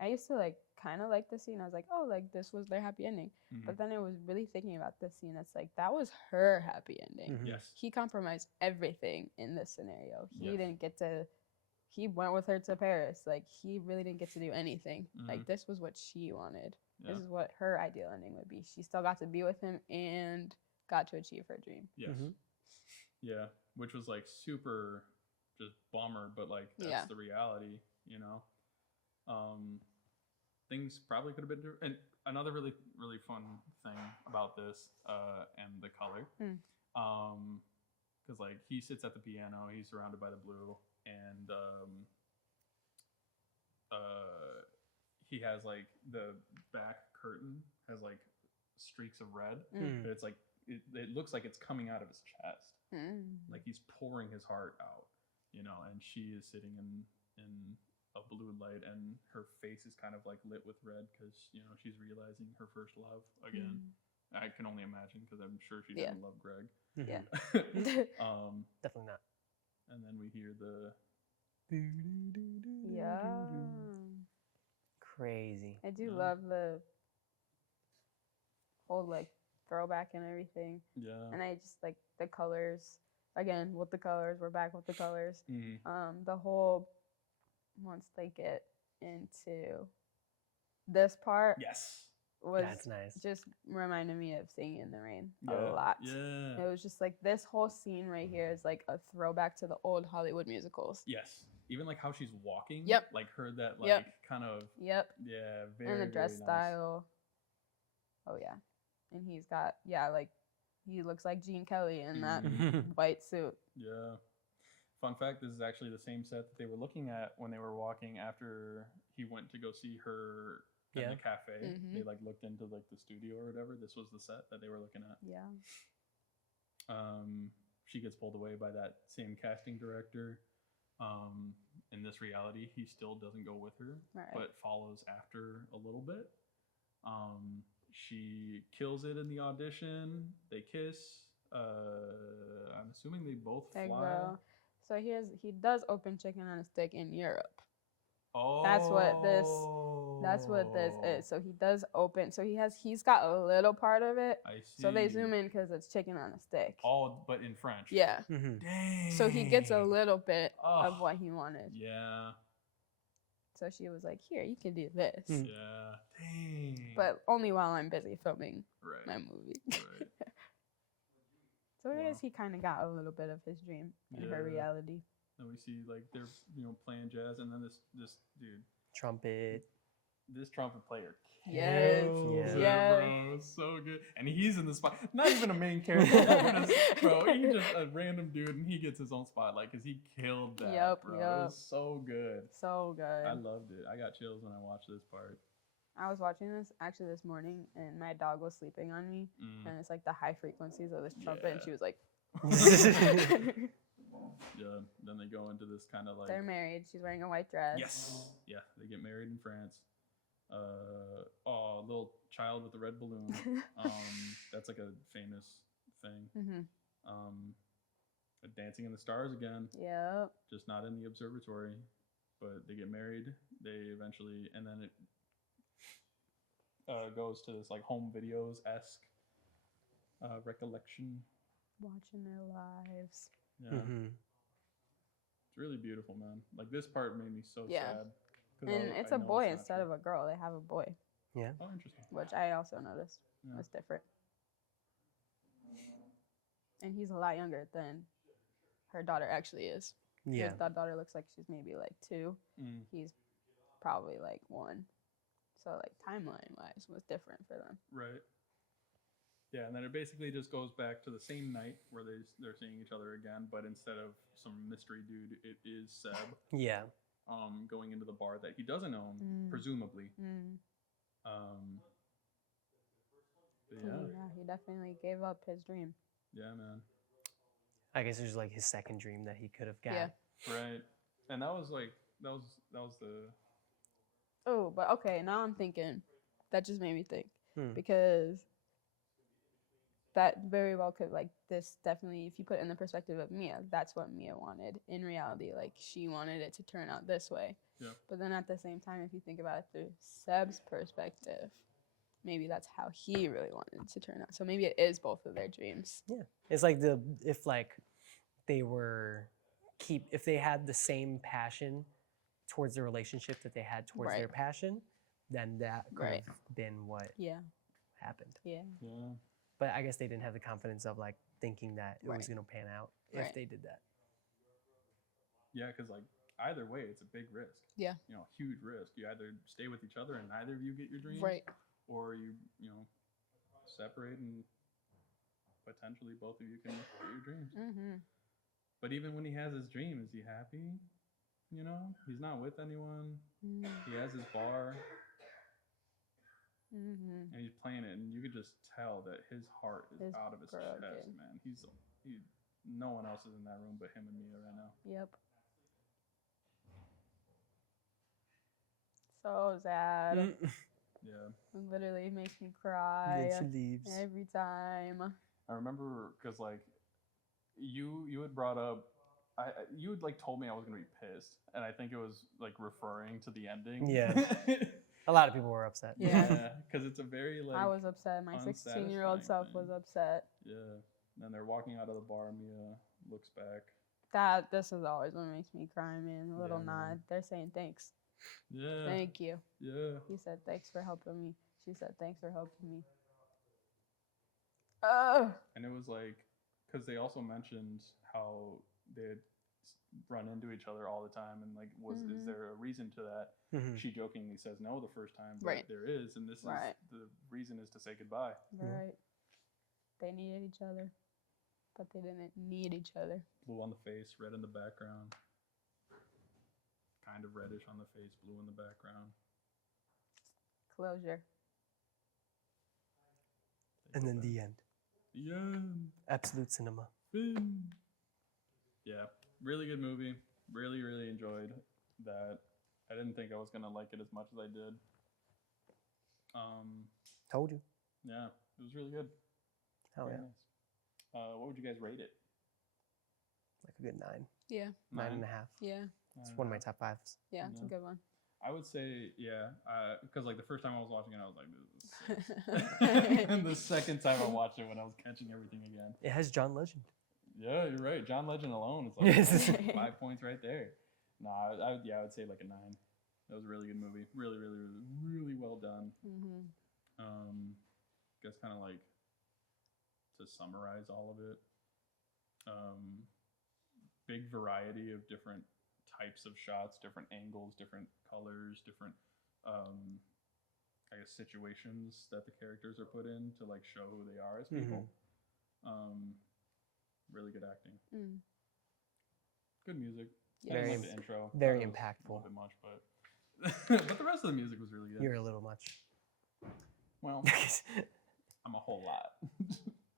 I used to like kind of like the scene. I was like, oh, like this was their happy ending. Mhm. But then I was really thinking about this scene. It's like that was her happy ending. Mhm. Yes. He compromised everything in this scenario. He Yes. didn't get to. He went with her to Paris. Like he really didn't get to do anything. Like Mhm. this was what she wanted. Yeah. This is what her ideal ending would be. She still got to be with him and got to achieve her dream. Yes. Mhm. Yeah. Which was like super just bummer, but like that's Yeah. the reality, you know. Things probably could have been different. And another really, really fun thing about this, and the color. Because like he sits at the piano, he's surrounded by the blue, and he has like the back curtain has like streaks of red, Mm. but it's like it looks like it's coming out of his chest, Mm. like he's pouring his heart out, you know. And she is sitting in a blue light, and her face is kind of like lit with red because you know she's realizing her first love again. I can only imagine because I'm sure she Yeah. didn't love Greg. Yeah. Definitely not. And then we hear the Yeah. Crazy. I do Yeah. love the whole like throwback and everything. yeah. And I just like the colors. Again, with the colors, we're back with the colors. Mhm. The whole once they get into this part Yes. was That's nice. just reminded me of Singing in the Rain Yeah. a lot. Yeah. It was just like this whole scene right here is like a throwback to the old Hollywood musicals. Yes. Even like how she's walking. Yep. Like her that like Yep. kind of Yep. yeah, very And the dress very nice. style. Oh yeah. And he's got like he looks like Gene Kelly in that Mhm. white suit. Yeah. Fun fact, this is actually the same set that they were looking at when they were walking after he went to go see her in Yeah. the cafe. Mhm. They like looked into like the studio or whatever. This was the set that they were looking at. Yeah. She gets pulled away by that same casting director. In this reality, he still doesn't go with her, Right. but follows after a little bit. She kills it in the audition. They kiss. I'm assuming they both They fly. grow. So he does open chicken on a stick in Europe. Oh, That's what this is. So he does open. So he's got a little part of it. I see. So they zoom in because it's chicken on a stick. All but in French. Yeah. Mhm. Dang. So he gets a little bit of Ugh. what he wanted. Yeah. So she was like, "Here, you can do this, Mm. Yeah. Dang. but only while I'm busy filming right. my movie." Right. So I Wow. guess he kind of got a little bit of his dream in her Yeah. reality. Then we see like they're playing jazz, and then this dude, Trumpet. this trumpet player Yes, kills it, yes. bro. So good. And he's in the spot. Not even a main character, bro. He's just a random dude, and he gets his own spotlight because he killed that, Yup, bro. It yup. was so good. So good. I loved it. I got chills when I watched this part. I was watching this actually this morning, and my dog was sleeping on me, and it's like the high frequencies of this trumpet, and Yeah. she was like, Yeah. Then they go into this kind of like "They're married. She's wearing a white dress." yes. Yeah. They get married in France. Little child with a red balloon. That's like a famous thing. Mhm. Dancing in the Stars again, Yep. just not in the observatory, but they get married. They eventually, and then it goes to this like home videos esque recollection. Watching their lives. Yeah, Mhm. it's really beautiful, man. Like this part made me so Yeah. sad. 'Cause And it's a boy instead of a girl. They have a boy, Yeah. Oh, interesting. which I also noticed Yeah. was different. And he's a lot younger than her daughter actually is. Yeah. That daughter looks like she's maybe like 2. Mm. He's probably like 1. So like timeline wise was different for them. Right. Yeah, and then it basically just goes back to the same night where they're seeing each other again, but instead of some mystery dude, it is Seb Yeah. going into the bar that he doesn't own, presumably. Um, but yeah, He definitely gave up his dream. yeah, man, I guess it was like his second dream that he could have got. Yeah. right. And that was like that was the Oh, but okay, now I'm thinking. That just made me think Hmm. because that very well could like this definitely if you put it in the perspective of Mia, that's what Mia wanted in reality. Like she wanted it to turn out this way. Yeah. But then at the same time, if you think about it through Seb's perspective, maybe that's how he really wanted it to turn out. So maybe it is both of their dreams. Yeah. It's like if like they were if they had the same passion towards the relationship that they had towards their Right. passion, then that could Right. have been what Yeah. happened. Yeah. yeah. But I guess they didn't have the confidence of like thinking that it was Right. going to pan out if Right. they did that. Yeah, because like either way, it's a big risk. Yeah. You know, huge risk. You either stay with each other and neither of you get your dreams, Right. or you know separate and potentially both of you can get your dreams. Mm-hmm. But even when he has his dream, is he happy? You know, he's not with anyone. He has his bar Mm-hmm. and he's playing it, and you could just tell that his heart is It's out of his broken. chest, man. No one else is in that room but him and Mia right now. Yep. So sad. Yeah. It literally makes me cry Then she leaves. every time. I remember because like you had brought up you had like told me I was gonna be pissed, and I think it was like referring to the ending. Yeah. A lot of people were upset. Yeah. Because it's a very like I was upset. My 16-year-old self unsatisfying was thing. upset. Yeah. And they're walking out of the bar. Mia looks back. This is always what makes me cry, man. A little Yeah, nod. man. They're saying thanks. Yeah. Thank you. Yeah. He said thanks for helping me. She said thanks for helping me. And it was like, because they also mentioned how they'd run into each other all the time, and like, is there a reason to that? Mhm. She jokingly says no the first time, but Right. there is, and this Right. is the reason is to say goodbye. Right. They needed each other, but they didn't need each other. Blue on the face, red in the background. Kind of reddish on the face, blue in the background. Closure. And then the end. Yeah. Absolute cinema. Yeah, really good movie. Really, really enjoyed that. I didn't think I was gonna like it as much as I did. Told you. Yeah, it was really good. Hell Very yeah. nice. What would you guys rate it? Like a good 9. Yeah. 9.5. Yeah. It's one of my top 5s. Yeah, it's a good one. I would say, yeah, because like the first time I was watching it, I was like, this is and the second time I watched it when I was catching everything again. It has John Legend. Yeah, you're right. John Legend alone is like 5 points right there. No, I would say like a 9. That was a really good movie. Really, really, really, really well done. Guess kind of like to summarize all of it. Big variety of different types of shots, different angles, different colors, different I guess situations that the characters are put in to like show who they are as people. Really good acting. Good music. I didn't like the intro. Very Thought it was impactful. A little bit much, but the rest of the music was really good. You're a little much. Well, I'm a whole lot.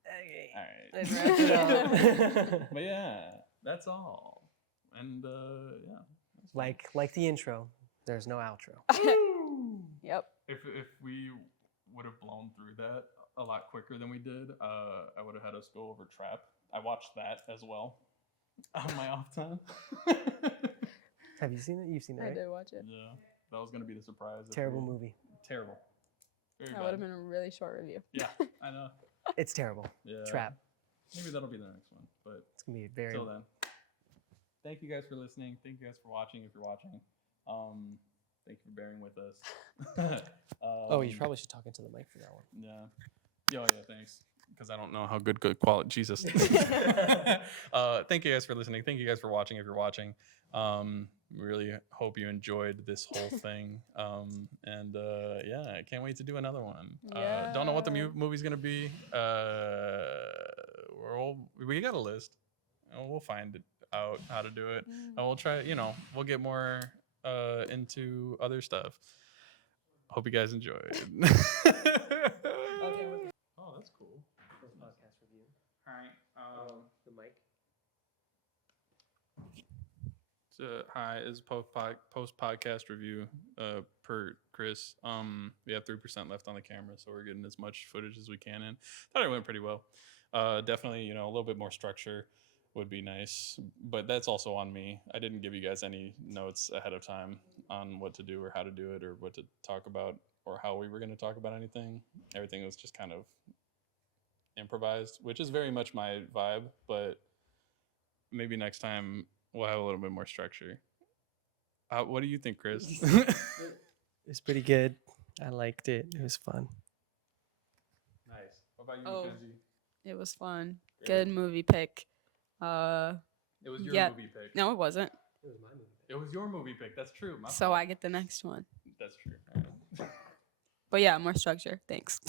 Okay. All right. Let's wrap it up. But yeah, that's all. And yeah. Like the intro, there's no outro. Yep. If we would have blown through that a lot quicker than we did, I would have had us go over Trap. I watched that as well on my off time. Have you seen it? You've seen it, I right? did watch it. Yeah, that was gonna be the surprise. Terrible movie. Terrible. Very That bad. would have been a really short review. Yeah, I know. It's terrible. Yeah. Trap. Maybe that'll be the next one, but It's gonna be very. till then, thank you guys for listening. Thank you guys for watching. If you're watching, thank you for bearing with us. Oh, you probably should talk into the mic for that one. Yeah. Oh yeah. Thanks. because I don't know how good quality. Jesus. Thank you guys for listening. Thank you guys for watching. If you're watching, really hope you enjoyed this whole thing. And yeah, I can't wait to do another one. Don't know what the Yeah. movie's gonna be. We got a list. We'll find it out how to do it, and we'll try. We'll get more into other stuff. Hope you guys enjoyed. Oh, that's cool. Post podcast review. All right. The mic. Hi, this is post podcast review per Chris. We have 3% left on the camera, so we're getting as much footage as we can in. Thought it went pretty well. Definitely, a little bit more structure would be nice, but that's also on me. I didn't give you guys any notes ahead of time on what to do or how to do it or what to talk about or how we were going to talk about anything. Everything was just kind of improvised, which is very much my vibe, but maybe next time we'll have a little bit more structure. What do you think, Chris? It's pretty good. I liked it. It was fun. Nice. What about you, Oh. Mackenzie? It was fun. Great. Good movie pick. It was your yeah. movie pick. No, it wasn't. It was my movie. It was your movie pick. That's true. My So fault. I get the next one. That's true. All right. But yeah, more structure. Thanks.